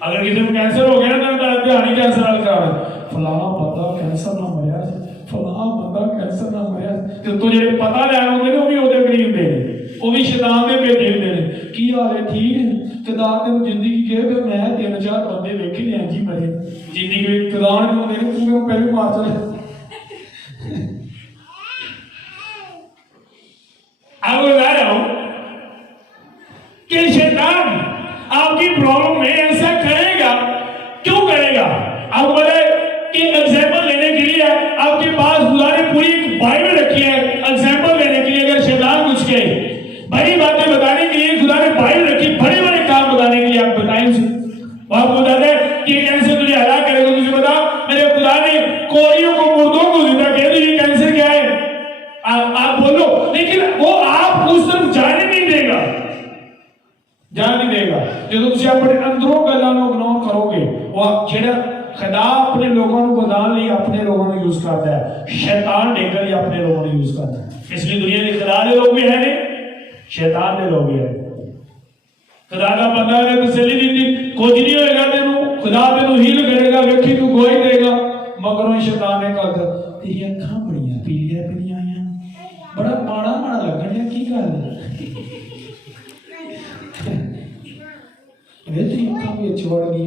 अगर किसी को कैंसर हो गया ना तो ध्यान कैंसर वाल करा फलाना बंदा कैंसर ना मरिया, फलाना बंदा कैंसर ना मरिया, तो जेडे पता लैन होंगे ना वो भी ओदे करीब होंगे, वो भी शैतान दे भेजे होंगे ने, की हाल है ठीक है, खुदा तेन जिंदगी के फिर मैं 3-4 बंदे वेखे ने जी मरे जिंदगी में, खुदा ने होंगे ने तू पहले मार चले। अब बता रहा हूं कि शैतान आपकी प्रॉब्लम में ऐसा करेगा, क्यों करेगा? अब बोले कि एग्जाम्पल लेने के लिए आपके पास खुदा ने पूरी एक बाइबल रखी है, एग्जाम्पल लेने के लिए अगर शैतान कुछ कहे, बड़ी बातें बताने के लिए खुदा ने बाइबल रखी, बड़े बड़े काम बताने के लिए आप बताएं उसे, आपको बताते हैं कि कैंसर तुझे हलाक करेगा, तुझे बता मेरे खुदा ने कोड़ियों को मुर्दों को जिंदा किया, तो ये कैंसर क्या है आप बोलो, लेकिन वो आप उस तरफ जाने नहीं देगा, जान नहीं देगा। जो तुम अपने अंदरों गल्लां नूं इग्नोर करोगे, वो जेड़ा खुदा अपने लोगों को बदलने लिए अपने लोगों ने यूज करता है, शैतान डेगल लिए अपने लोगों ने यूज करता है। इसलिए दुनिया के खुदा के लोग भी है ने, शैतान के लोग भी है। खुदा का बंदा ने तसल्ली दी थी, कुछ नहीं होएगा तेनू, खुदा तेनू हील करेगा, वेखी तू गवाही देगा, मगरों शैतान ने कहा तेरी अखां बड़ियां पीलियां पीलियां आईयां, बड़ा माड़ा माड़ा लगन दिया, की गल है तेरी अखां भी चढ़ गई।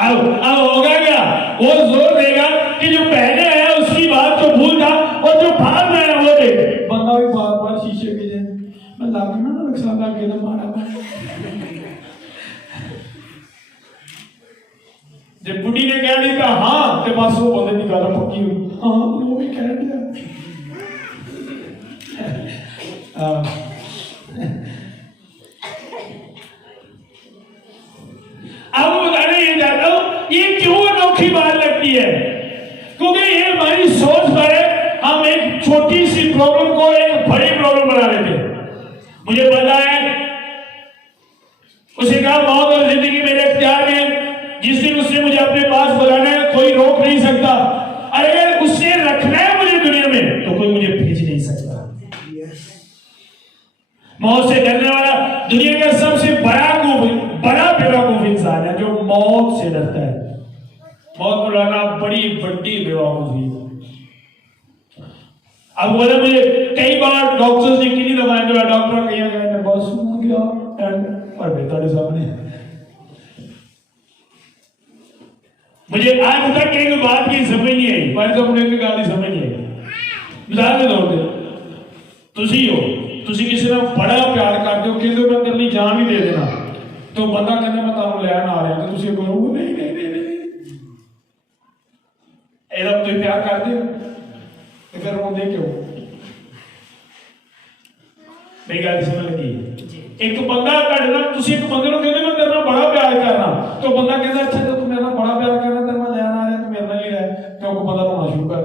अब होगा क्या? वो जोर देगा कि जो पहले आया उसकी बात तो भूल था, और जो बाद में आया वो देख, बंदा भी बार बार शीशे के जैसे मैं लागना ना नुकसान लगे ना मारा जब बुढ़ी ने कह दी था हाँ, तो बस वो बंदे की गल पक्की हुई, हाँ वो भी कह दिया। अब बताने ये चाहता हूं ये क्यों अनोखी बात लगती है, क्योंकि ये हमारी सोच पर है, हम एक छोटी सी प्रॉब्लम को एक बड़ी प्रॉब्लम बना लेते हैं। मुझे पता है उसे कहा मौत और जिंदगी मेरे इख्तियार में, जिस दिन उसने मुझे अपने पास बुलाना है कोई रोक नहीं सकता, और अगर उसने रखना है मुझे दुनिया में तो कोई मुझे भेज नहीं सकता। मौत से डरने वाला दुनिया का सबसे बड़ा बेवकूफ इंसान है, जो मौत से डरता है। मौत को डरना बड़ी बड़ी बेवकूफी है। अब बोले मुझे कई बार डॉक्टर्स ने कितनी दवाएं जो डॉक्टर कहीं गए बस हो गया और बेटा सामने। मुझे आज तक एक बात की समझ नहीं आई, पर तो अपने गाली समझ नहीं आई। मिसाल के तौर पर तुसी हो, तुसी किसी का बड़ा प्यार करते हो, कहते हो मैं तेरे लिए जान ही दे देना, तो बंदा कहता मैं तुम लैन आ रहा, तो तुसी कहोगे नहीं नहीं नहीं नहीं, एदा तुम प्यार करते हो तो फिर रोंदे क्यों? मेरी गल समझ लगी? एक बंदा कटना, तुसी एक बंदे को कहते मैं तेरे नाल बड़ा प्यार करना, तो बंदा कहता अच्छा तो तू मेरे नाल बड़ा प्यार करना, तेरे नाल लैन आ रहा, तू मेरे नाल ही रह, तो को बंदा रोना शुरू कर।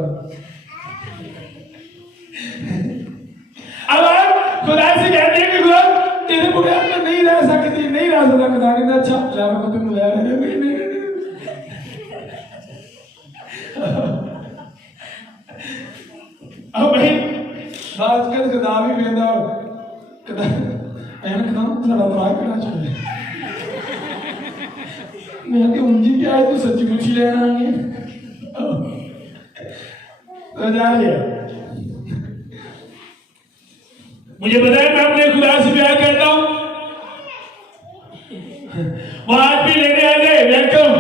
अब खुदा से कहते हैं कि खुदा तेरे को यार मैं नहीं रह सकती, नहीं रह सकता। खुदा कहता अच्छा चल मैं तुम ले रहे नहीं नहीं अब भाई आजकल खुदा भी कहता खुदा ऐन खुदा थोड़ा बड़ा करना चाहिए। मैं कि उंजी क्या है, तू सच्ची मुच्ची लेना आगे तो जा लिया। मुझे पता है मैं अपने खुदा से प्यार करता हूं, वो आज भी लेने आ गए वेलकम,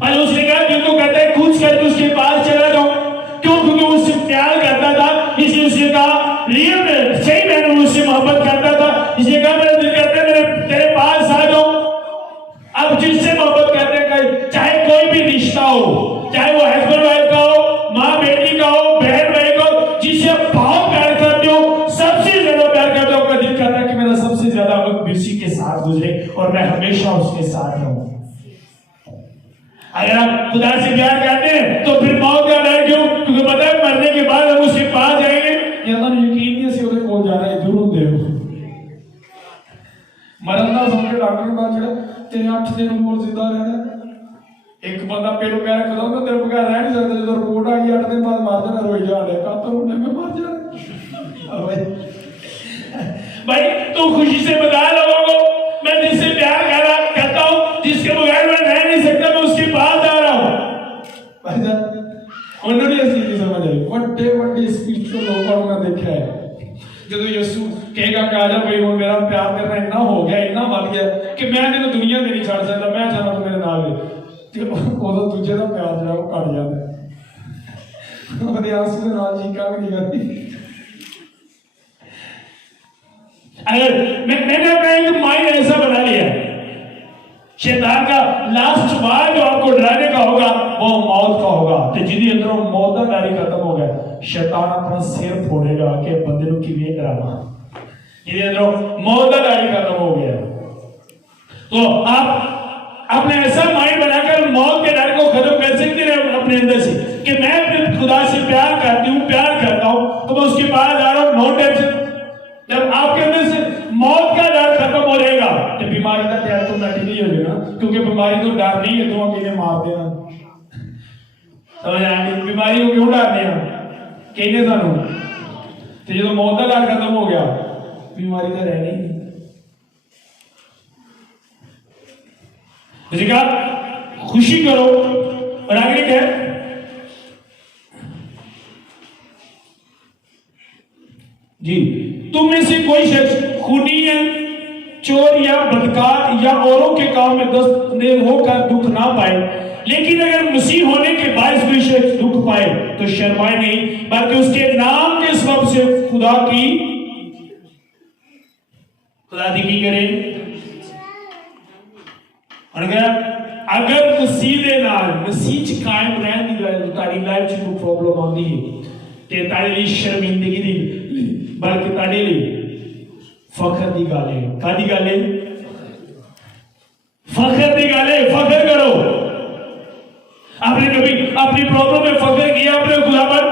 और उसने कहा जो तू कहता है खुद करके उसके पास चला जाओ, क्यों? क्योंकि उससे प्यार करता था, इसलिए उसने कहा रियल में सही मैंने उससे मोहब्बत करता था, इसलिए कहा मेरा दिल करता है मेरे तेरे पास आ जाओ। अब जिससे मोहब्बत करते हैं और मैं हमेशा उसके साथ रहूं। अगर आप खुदा से प्यार करते हैं तो फिर मौत का डर क्यों? क्योंकि पता है मरने के बाद हम उसके पास जाएंगे। या तो यकीन नहीं सी ਉਹਦੇ ਕੋਲ ਜਾਣਾ ਜ਼ਰੂਰ ਦਿਓ ਮਰਨ ਦਾ ਸਮਝ ਡਾਕਟਰ ਦਾ ਜਿਹੜਾ ਤੇ 8 ਦਿਨ ਹੋਰ ਜ਼ਿੰਦਾ ਰਹਿਣਾ। ਇੱਕ ਬੰਦਾ ਪਹਿਲੋਂ ਕਹਿ ਰਿਹਾ ਖੁਦਾ ਮੈਂ ਤੇਰੇ ਬਗੈਰ ਰਹਿ ਨਹੀਂ ਸਕਦਾ, ਜਦੋਂ ਰਿਪੋਰਟ ਆ ਗਈ 8 ਦਿਨ ਬਾਅਦ ਮਰ ਜਾਣਾ, ਰੋਈ ਜਾ ਰਿਹਾ ਕਾਤੋਂ ਉਹਨੇ ਮੈਂ ਮਰ ਜਾਣਾ। भाई तू खुशी से बता लोगों को मैं जिससे प्यार करता हूँ, जिसके बगैर मैं रह नहीं सकता, मैं उसके पास जा रहा हूँ। भाई जान उन्होंने ऐसी नहीं समझ आई। ਵੱਡੇ ਵੱਡੇ स्पिरिचुअल लोगों ਨੂੰ मैं देखा है ਜਦੋਂ ਯਿਸੂ ਕਹੇਗਾ ਕਿ ਆ ਜਾ ਭਾਈ ਹੁਣ ਮੇਰਾ ਪਿਆਰ ਕਰਨਾ ਇੰਨਾ ਹੋ ਗਿਆ, ਇੰਨਾ ਵੱਧ ਗਿਆ ਕਿ ਮੈਂ ਤੈਨੂੰ ਦੁਨੀਆ ਤੇ ਨਹੀਂ ਛੱਡ ਸਕਦਾ, ਮੈਂ ਚਾਹਨਾ ਤੂੰ ਮੇਰੇ ਨਾਲ ਹੈ, ਤੇ ਉਦੋਂ ਦੂਜੇ ਦਾ ਪਿਆਰ ਜਿਹੜਾ ਉਹ ਘਟ ਜਾਂਦਾ। ਉਹਦੇ ਆਂਸੂ ਦੇ ਨਾਲ ਚੀਕਾਂ ਵੀ ਨਹੀਂ ਕਰਦੀ। अगर मैंने अपना एक माइंड ऐसा बना लिया, शैतान का लास्ट वार जो आपको डराने का होगा वो मौत का होगा। तो जिन्हें अंदरों मौत का डर खत्म हो गया, शैतान अपना सिर फोड़ेगा कि बंदे को किवें डरावा। जिन्हें अंदरों मौत का डर खत्म हो गया, तो आप अपने ऐसा माइंड बनाकर मौत के डर को खत्म कर सकते हैं अपने अंदर से कि मैं अपने खुदा से प्यार करती हूँ, प्यार करता हूँ, तो मैं उसके पास जा रहा हूँ, नो टेंशन। जब आपके अंदर से मौत का डर खत्म हो जाएगा तो बीमारी का डर तो नहीं हो जाएगा, क्योंकि बीमारी तो डर नहीं है, तो किन्हें मार देना। समझ आएंगे बीमारी को क्यों डरते हैं किन्हें सानू, तो जो मौत का डर खत्म हो गया बीमारी तो रहनी नहीं। खुशी करो और आगे क्या जी, तुम में से कोई शख्स खूनी या चोर या बदकार या औरों के काम में दस्तनेर होकर दुख ना पाए, लेकिन अगर मसीह होने के बायस कोई शख्स दुख पाए तो शर्माए नहीं, बल्कि उसके नाम के सबब से खुदा की करे। अगर मसीह दे नाल मसीह च कायम रहन दी गल तारी लाइफ च कोई प्रॉब्लम आंदी है ते तारे लिए शर्मिंदगी दी, बल्कि तारे लिए फखर दी गल है। कादी गल है? फखर दी गल है। फखर करो। आपने कभी अपनी प्रॉब्लम में फखर किया? अपने खुदा पर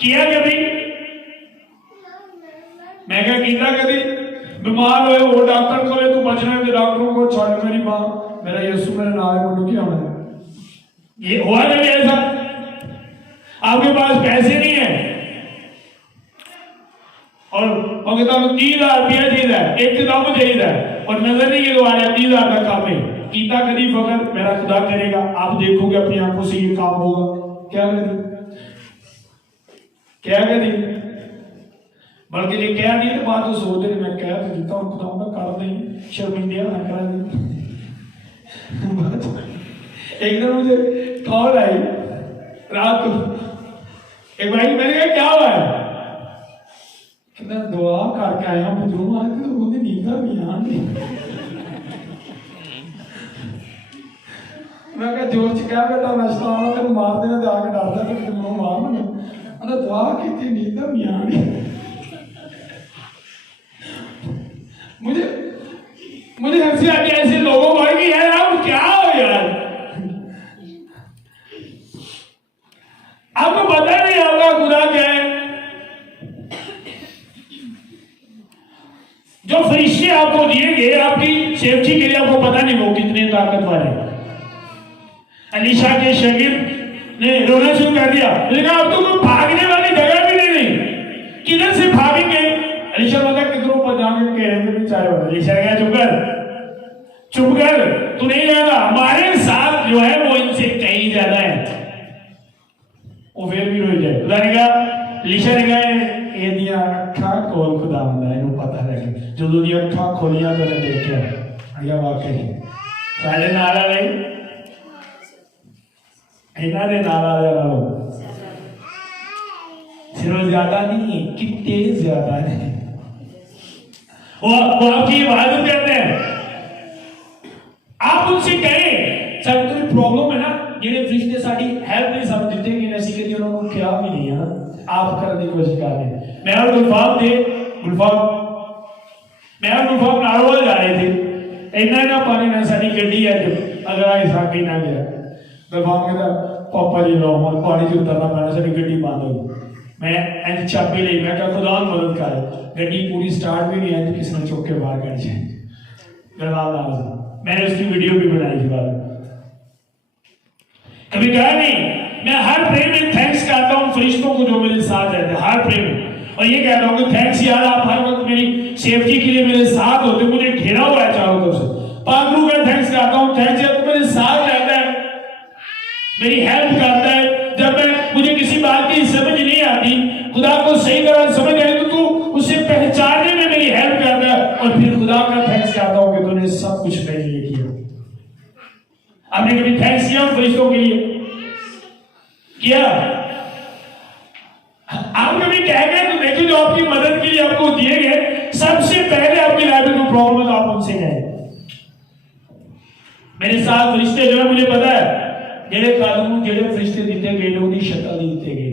किया कभी? मैं क्या कीता कभी? बीमार हुए वो डॉक्टर को तू बचना है, डॉक्टरों को छोड़ मेरी मां मेरा यीशु मेरे नाम है, क्या होना है? ये हुआ कभी ऐसा? आपके पास पैसे नहीं है और कहता हूं 30,000 रुपया चाहिए, एकदम चाहिए और नजर नहीं ये आ रहा 30,000 का काम है, कीता कभी फकर मेरा खुदा करेगा, आप देखोगे अपनी आंखों से ये काम होगा। क्या करी? क्या करी? बल्कि ये क्या नहीं तो बात तो सोच रही, मैं कह तो देता हूँ खुदा का कर नहीं, शर्मिंदा ना करा दे। एक दिन मुझे कॉल आई रात को, एक भाई, मैंने कहा क्या हुआ है? कहता दुआ करके आया हूँ, जो आए थे तो नींद भी आ नहीं। मैं कहा जोर से क्या बेटा नशा आना तेन मार देना, तो आके डरता फिर तुम मारना, दुआ की नींद भी आ नहीं। मुझे हंसी आती है ऐसे लोगों को कि यार आप क्या हो यार, आपको पता नहीं होगा खुदा क्या है। जो फरिश्ते आपको दिए गए आपकी सेफ्टी के लिए, आपको पता नहीं वो कितने ताकतवर है। अलीशा के शागिर्द ने रोना शुरू कर दिया, लेकिन अब तो कोई भागने वाली जगह भी नहीं, किधर से भागेंगे? अलीशा बोला किधरों पर जाएंगे, कह रहे थे चाहे वाला। अलीशा कहा चुप कर, तू नहीं जाएगा, हमारे साथ जो है वो इनसे कहीं ज्यादा है। वो फिर भी रोई जाए। खुदा ने कहा, अलीशा ने कहा एदियां अखा खोल, खुदा बंदा इन्हें पता लगे, जो दी अखा खोलियां तो ने देखा अया वाकई साडे नाल आ गई, इन्हां दे नाल आ जाओ, सिर्फ ज्यादा नहीं कितने ज्यादा है। वो आपकी इबादत करते हैं, आप उनसे कहें सर कोई प्रॉब्लम है ना, जिन्हें फरिश्ते साड़ी हेल्प नहीं समझ देते कि ऐसी कभी उन्होंने क्या भी नहीं है, आप करने की कोशिश कर रहे हैं। मैं और गुलफाम नारोवाल जा रहे थे, इन्ना पानी ना साडी गड्डी है अगर ऐसा कहीं ना गया दरबार में पापा जी लो और पानी से उतरना पैना साडी गड्डी बंद हो गई मैं इंज चाबी ली मैं क्या खुदा मदद कर गड्डी पूरी स्टार्ट भी नहीं है किसी ने चौक के बाहर कर जाए दरबार मैंने उसकी वीडियो भी बनाई थी बाद कभी कहा नहीं मैं हर प्रेम में थैंक्स करता हूँ फरिश्तों को जो मेरे साथ रहते हैं हर प्रेम में और ये कहता हूँ कि थैंक्स यार आप हर वक्त मेरी सेफ्टी के लिए मेरे साथ होते मुझे घेरा हुआ है चारों तरफ से पागलू का थैंक्स करता हूँ थैंक्स यार तू मेरे साथ रहता है मेरी हेल्प करता है जब मैं मुझे किसी बात की समझ नहीं आती खुदा को सही तरह समझ आई तो तू उसे पहचानने में मेरी हेल्प करता है और फिर खुदा का थैंक्स करता हूँ कि तूने सब कुछ मेरे लिए किया आपने कभी थैंक्स किया फरिश्तों के लिए किया आप कभी कह गए तो देखिए जो आपकी मदद के लिए आपको दिए गए सबसे पहले आपकी लाइफ में कोई प्रॉब्लम है आप उनसे गए मेरे साथ फरिश्ते जो है मुझे पता है जेडे कानून जेडे फरिश्ते दिते गए ने उनकी शक्ल नहीं दिते गए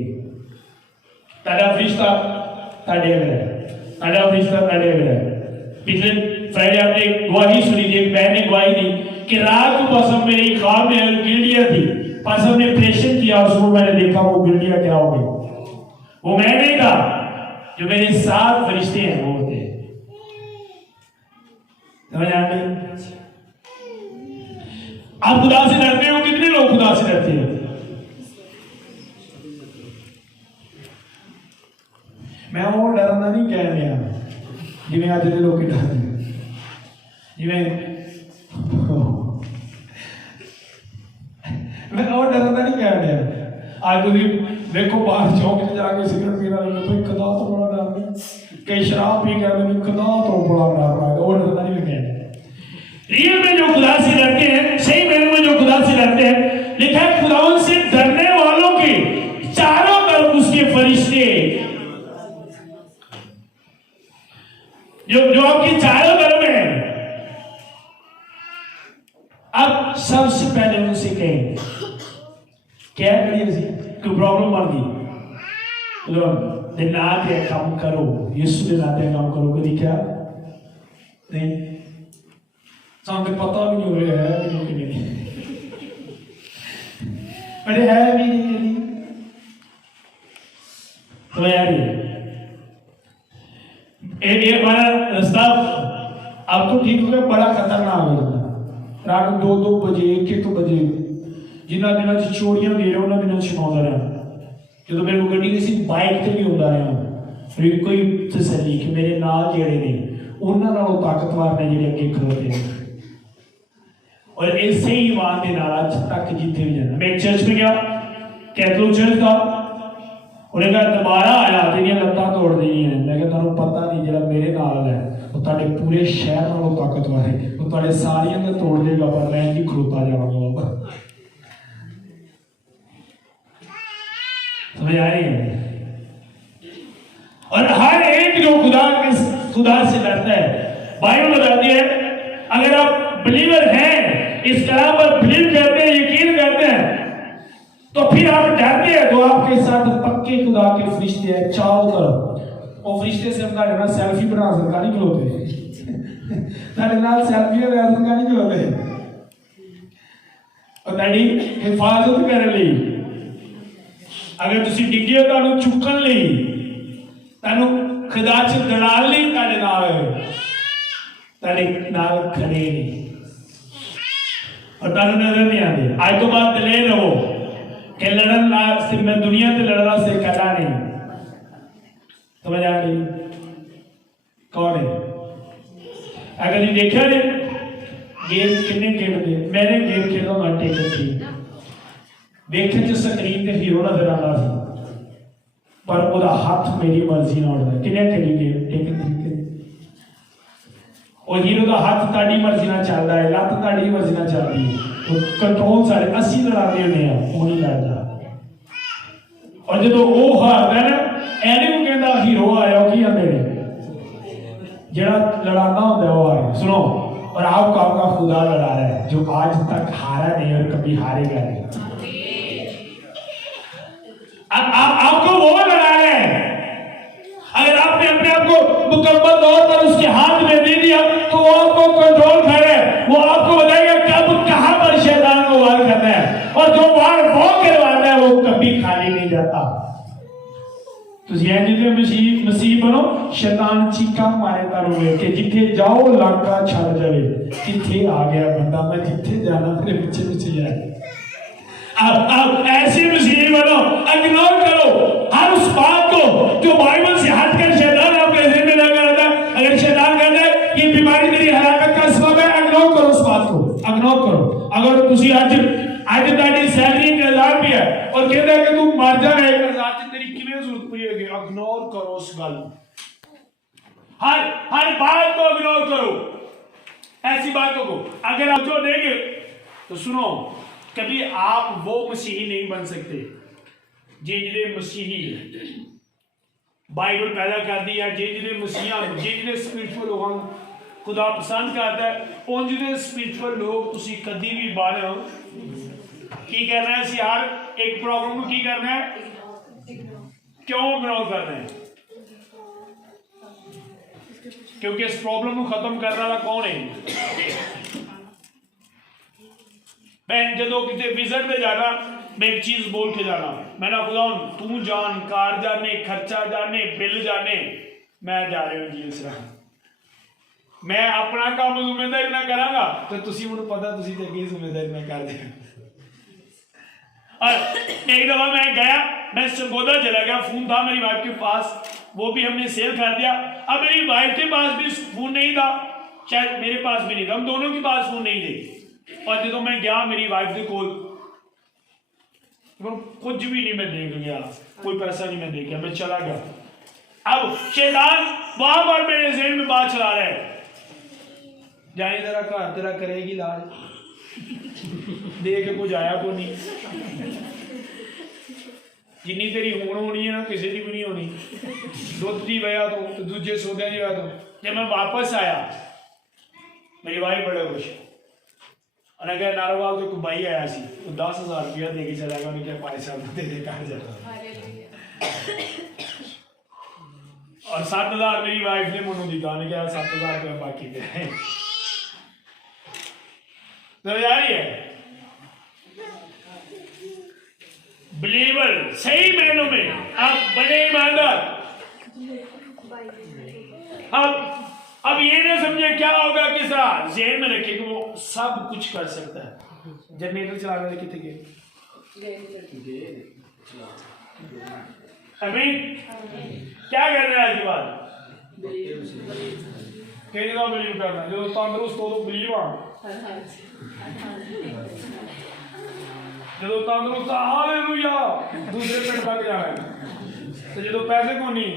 ताड़ा फरिश्ता ताड़े अगर है ताड़ा फरिश्ता ताड़े अगर है पिछले फ्राइडे आपने गवाही सुनी थी एक बहन ने गवाही दी कि रात को पास मेरी ख्वाब में गिल्डिया थी पास हमने ऑपरेशन किया और सुबह मैंने देखा वो गिल्डिया क्या हो गई वो मैं नहीं था जो मेरे साथ फरिश्ते हैं वो होते हैं समझ आ गई आप खुदा से डरते हो कितने लोग खुदा से डरते हैं मैं वो डरना नहीं कह रहा जिवें अज दे लोग डरते जिवें मैं और डरना नहीं कह रहा आज तुम देखो बाहर चौक में जाके सिगरेट पीना कोई खुदा तो बड़ा डर है कई शराब पी कर मैंने खुदा तो बड़ा डर रहा है और डरना नहीं कह रहा रियल में जो खुदा से डरते हैं सही में जो खुदा से डरते हैं लिखा है खुदावन से डरने वालों के चारों तरफ उसके फरिश्ते जो आपकी चारों तरफ है अब सबसे पहले उनसे कहें क्या करिए कोई प्रॉब्लम बन गई दे नाते काम करो यीशु दे नाते काम करो कभी क्या नहीं सामने पता भी नहीं हो रहा है कि नहीं अरे है भी नहीं तो यार ये हमारा रास्ता अब तो ठीक हो गया बड़ा खतरनाक हो गया रात 2-2 बजे 1-1 बजे जिन्होंने दिनों च चोरियां दे रहे उन्होंने दिनों छिपाता रहा जो मेरे को गड्डी किसी बाइक से भी होता रहा फिर कोई तसल्ली कि मेरे नाल जेड़े ने उन्होंने नालों ताकतवर ने जेड़े अगे खलोते हैं और ऐसे ही ईमान के नाल आज तक जिथे भी जाना मैं एक चर्च में गया कैथोलिक चर्च था उन्हें कहा दोबारा आया तेरियां लत्तां तोड़ देनी है मैं कहता हूं पता नहीं जेड़ा मेरे नाल है वो ताड़े पूरे शहर नालों ताकतवर है वो ताड़े सारियां ने तोड़ देगा पर मैं नहीं खलोता जावांगा वापस समझ आ रही है और हर एक जो खुदा से डरता है बाइबल बताती है अगर आप बिलीवर हैं इस कलाम पर बिलीव करते हैं यकीन करते हैं तो फिर आप डरते हैं तो आपके साथ पक्के खुदा के फरिश्ते हैं चारों तरफ वो फरिश्ते से हम ना सेल्फी बना सकता नहीं खलोते तारे नाल सेल्फी ले सकता नहीं खलोते और ताड़ी हिफाजत करने ਲਈ अगर तुसी डिगे हो तानू चुकन ਲਈ तानू खुदा च दलाल ਲਈ ताड़े नाल खड़े नहीं और तानू नजर नहीं आते आज तो बाद दलेर रहो कि लड़न सिर्फ मैं दुनिया से लड़ना से कला नहीं समझ आ गई कौन है अगर ये देखा ने गेम किन्ने खेलते मैंने गेम खेला मैं टेकन थी देखे जो स्क्रीन ते हीरो नजर आता सी पर ओदा हाथ मेरी मर्जी नाल उड़दा किन्ने खेली गेम टेकन थी और हीरो का हाथ ताड़ी मर्जी ना चलदा है लत ताड़ी मर्जी ना चलदी है तो कंट्रोल सारे असि लड़ाते होने आ वो नहीं लड़दा और जो वो हारदा है ना एने को कहंदा हीरो आया की आंदे ने जेड़ा लड़ाना होता है वो आया सुनो और आपका खुदा लड़ा रहा है जो आज तक हारा नहीं और कभी हारेगा नहीं आपको वो लड़ा है अगर आपने अपने आप को मुकम्मल तौर पर उसके हाथ में दे दिया तो वो आपको कंट्रोल करे कभी खाली नहीं जाता। ਤੁਸੀਂ ਇਹ ਜਿਹਦੇ ਮਸੀਹ ਬਣੋ, ਸ਼ੈਤਾਨ ਚੀਕਾਂ ਮਾਰੇ ਤੁਹਾਨੂੰ ਵੇਖ ਕੇ, ਜਿੱਥੇ ਜਾਓ ਲਾਗਾ ਛੱਡ ਜਾਵੇ। ਕਿੱਥੇ ਆ ਗਿਆ ਬੰਦਾ, ਮੈਂ ਜਿੱਥੇ ਜਾਣਾ ਮੇਰੇ ਪਿੱਛੇ ਪਿੱਛੇ ਜਾए। अब ऐसे मसीह बनो, इग्नोर करो हर उस बात को जो बाइबल से हटकर शैतान आपके ज़हन में लगा रहता है। अगर शैतान कहता है ये बीमारी तेरी हलाकत का सबब है, इग्नोर करो उस बात को, इग्नोर करो। अगर तुसी आज ताड़ी सैलरी 1000 भी है और कहता है कि तू मर जाए, 1000 से तेरी किवें जरूरत पड़ी होगी, इग्नोर करो उस गल, हर बात को इग्नोर करो, ऐसी बातों को। अगर आप जो देंगे तो सुनो, कभी आप वो मसीही नहीं बन सकते जिन्हें मसीही बाइबल पैदा कर दी है, जिन्हें मसीहा जिन्हें स्पिरिचुअल लोगों खुदा पसंद करता है, उन जिन्हें स्पिरिचुअल लोग तुसी कभी भी बन की करना है। हर एक प्रॉब्लम को की करना है, क्यों इग्नोर करना है? क्योंकि इस प्रॉब्लम को खत्म करने वाला कौन है? मैं जो किसी विजिट में जाना, मैं एक चीज बोल के जाना, मैंने खुदा तू जान, कार जाने, खर्चा जाने, बिल जाने, मैं जा रहा हूँ जी। इस तरह मैं अपना काम जिम्मेदारी ना करांगा तो तुसी मुझे पता तुसी ते की जिम्मेदारी ना कर दे। और एक दफा मैं गया, मैं सरगोदा चला गया, फोन था मेरी वाइफ के पास, वो भी हमने सेल कर दिया। अब मेरी वाइफ के पास भी फोन नहीं था, शायद मेरे पास भी नहीं था, हम दोनों के पास फोन नहीं थे। और जो मैं गया मेरी वाइफ के कोल, कुछ भी नहीं मैं देख गया, कोई पैसा नहीं मैं देख गया, मैं चला गया। अब शैतान वहां पर मेरे ज़हन में बात चला रहा है, जाए तेरा घर तेरा करेगी इलाज, दे के कुछ आया को नहीं, जिन्नी तेरी होन होनी है ना किसी की भी नहीं होनी, दुध की वजह तो दूजे सौदे की वजह तो। जब मैं वापस आया मेरी वाइफ बड़े खुश, और अगर नारोवाल तो कोई भाई आया सी, वो 10,000 रुपया दे के चला गया, उन्हें क्या भाई साहब दे घर जाता, और 7,000 मेरी वाइफ ने मुझे दिखा, उन्हें क्या 7,000 रुपया बाकी दे तो यार है बिलीवर सही मायनों में आप बने ईमानदार। अब ये ना समझे क्या होगा, किस तरह ज़हन में रखे कि वो सब कुछ कर सकता है। जनरेटर चला रहे कितने के अमीन क्या कर रहे हैं आज के बाद कहने का बिलीव करना, जो तंदुरुस्त हो तो बिलीव आ, जो तंदुरुस्त हालेलुया दूसरे पिंड तक जाना, तो जो पैसे को नहीं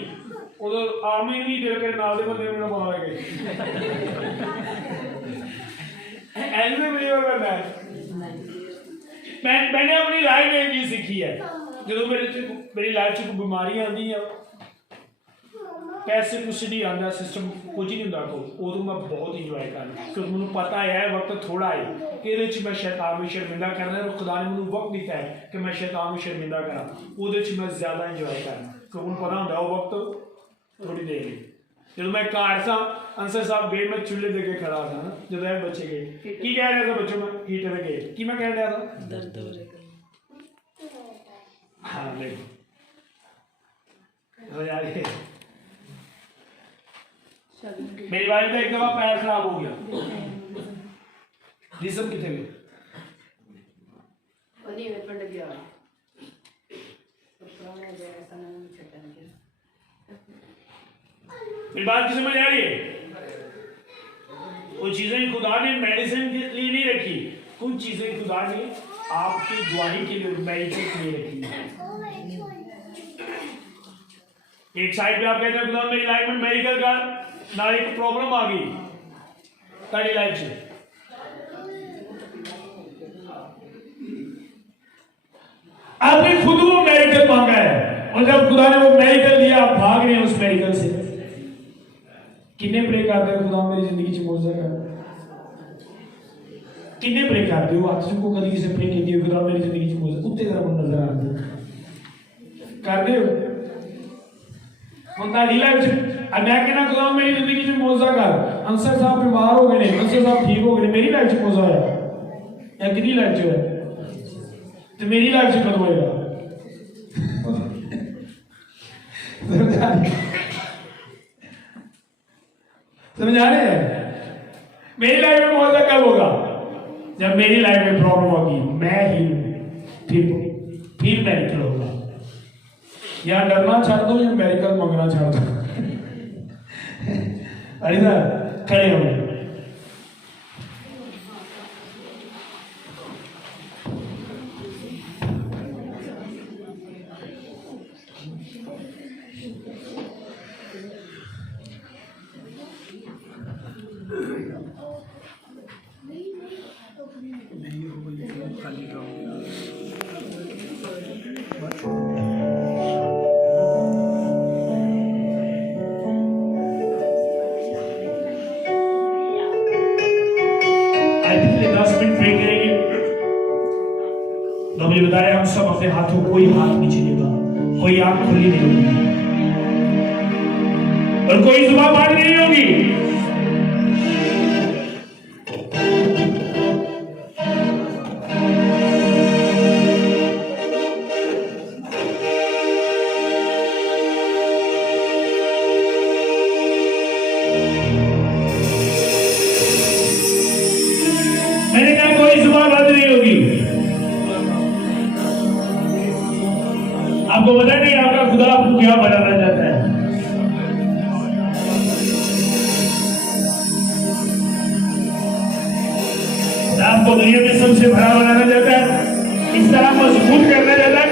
उदो आमी नहीं दे के नाल दे बंदे मेरा पता लगे ऐसे बिलीव करना है। मैंने अपनी लाइफ में चीज सीखी है, जो मेरी लाइफ से बीमारी आती है, पैसे कुछ नहीं आता, सिस्टम कुछ नहीं होता, तो उदो मैं बहुत इंजॉय करना, क्योंकि मुझे पता है वक्त थोड़ा है कि मैं शैतान में शर्मिंदा करना है, और खुदा ने मुझे वक्त दिता है कि मैं शैतान में शर्मिंदा करा, वो मैं ज़्यादा इंजॉय करना, क्योंकि मुझे पता होता वो वक्त थोड़ी देर है। जब मैं कार सा अंसर साहब गए, मैं चूल्हे दे के खड़ा था ना, जब बच्चे गए की कह रहा था, बच्चों में हीटर गए कि मैं कह रहा था दर्द हो रहा, हाँ देखो यार मेरी वाइफ का एक दफा पैर खराब हो गया, जिसम कितने गए मेरी बात की समझ आ रही है? कुछ चीजें खुदा ने मेडिसिन के लिए नहीं रखी, कुछ चीजें खुदा ने आपकी गवाही के लिए मेडिसिन के लिए रखी है। एक साइड पे आप कहते हैं खुदा मेरी लाइफ में मेडिकल का ना एक प्रॉब्लम आ गई तारी लाइफ से, आपने खुद वो मेडिकल मांगा है, और जब खुदा ने वो मेडिकल दिया आप भाग रहे हैं उस मेडिकल से। किन्ने प्रे करते हैं खुदा मेरी जिंदगी च मौजूद कर, किन्ने प्रे करते हो हाथ चुको, कभी किसी प्रे की दी खुदा मेरी जिंदगी च मौजूद उत्ते तरह नजर आते करते हो हम ताड़ी लाइफ च। मैं कहना खुदा मेरी जिंदगी च मौजूद कर, अंसर साहब बीमार हो गए, अंसर साहब ठीक हो गए, मेरी लाइफ च मौजूद है या किसी लाइफ च है, तो मेरी लाइफ च कदों होएगा? समझा रहे हैं? मेरी लाइफ में मुआवजा कब होगा? जब मेरी लाइफ में प्रॉब्लम होगी, मैं ही फिर मेरिकल होगा। या डरना छोड़ दो या मेरिकल मंगना छोड़ दो। अरे सर खड़े हो गए। तो मुझे बताया हम सब अपने हाथों, कोई हाथ नीचे नहीं होगा, कोई आंख खुली नहीं होगी और कोई जुबान बंद नहीं होगी। मैंने कहा कोई जुबान बंद नहीं होगी। आपको पता नहीं आपका खुदा आपको क्या बनाना चाहता है। आपको दुनिया में सबसे बड़ा बनाना चाहता है, इस तरह मजबूत करना चाहता है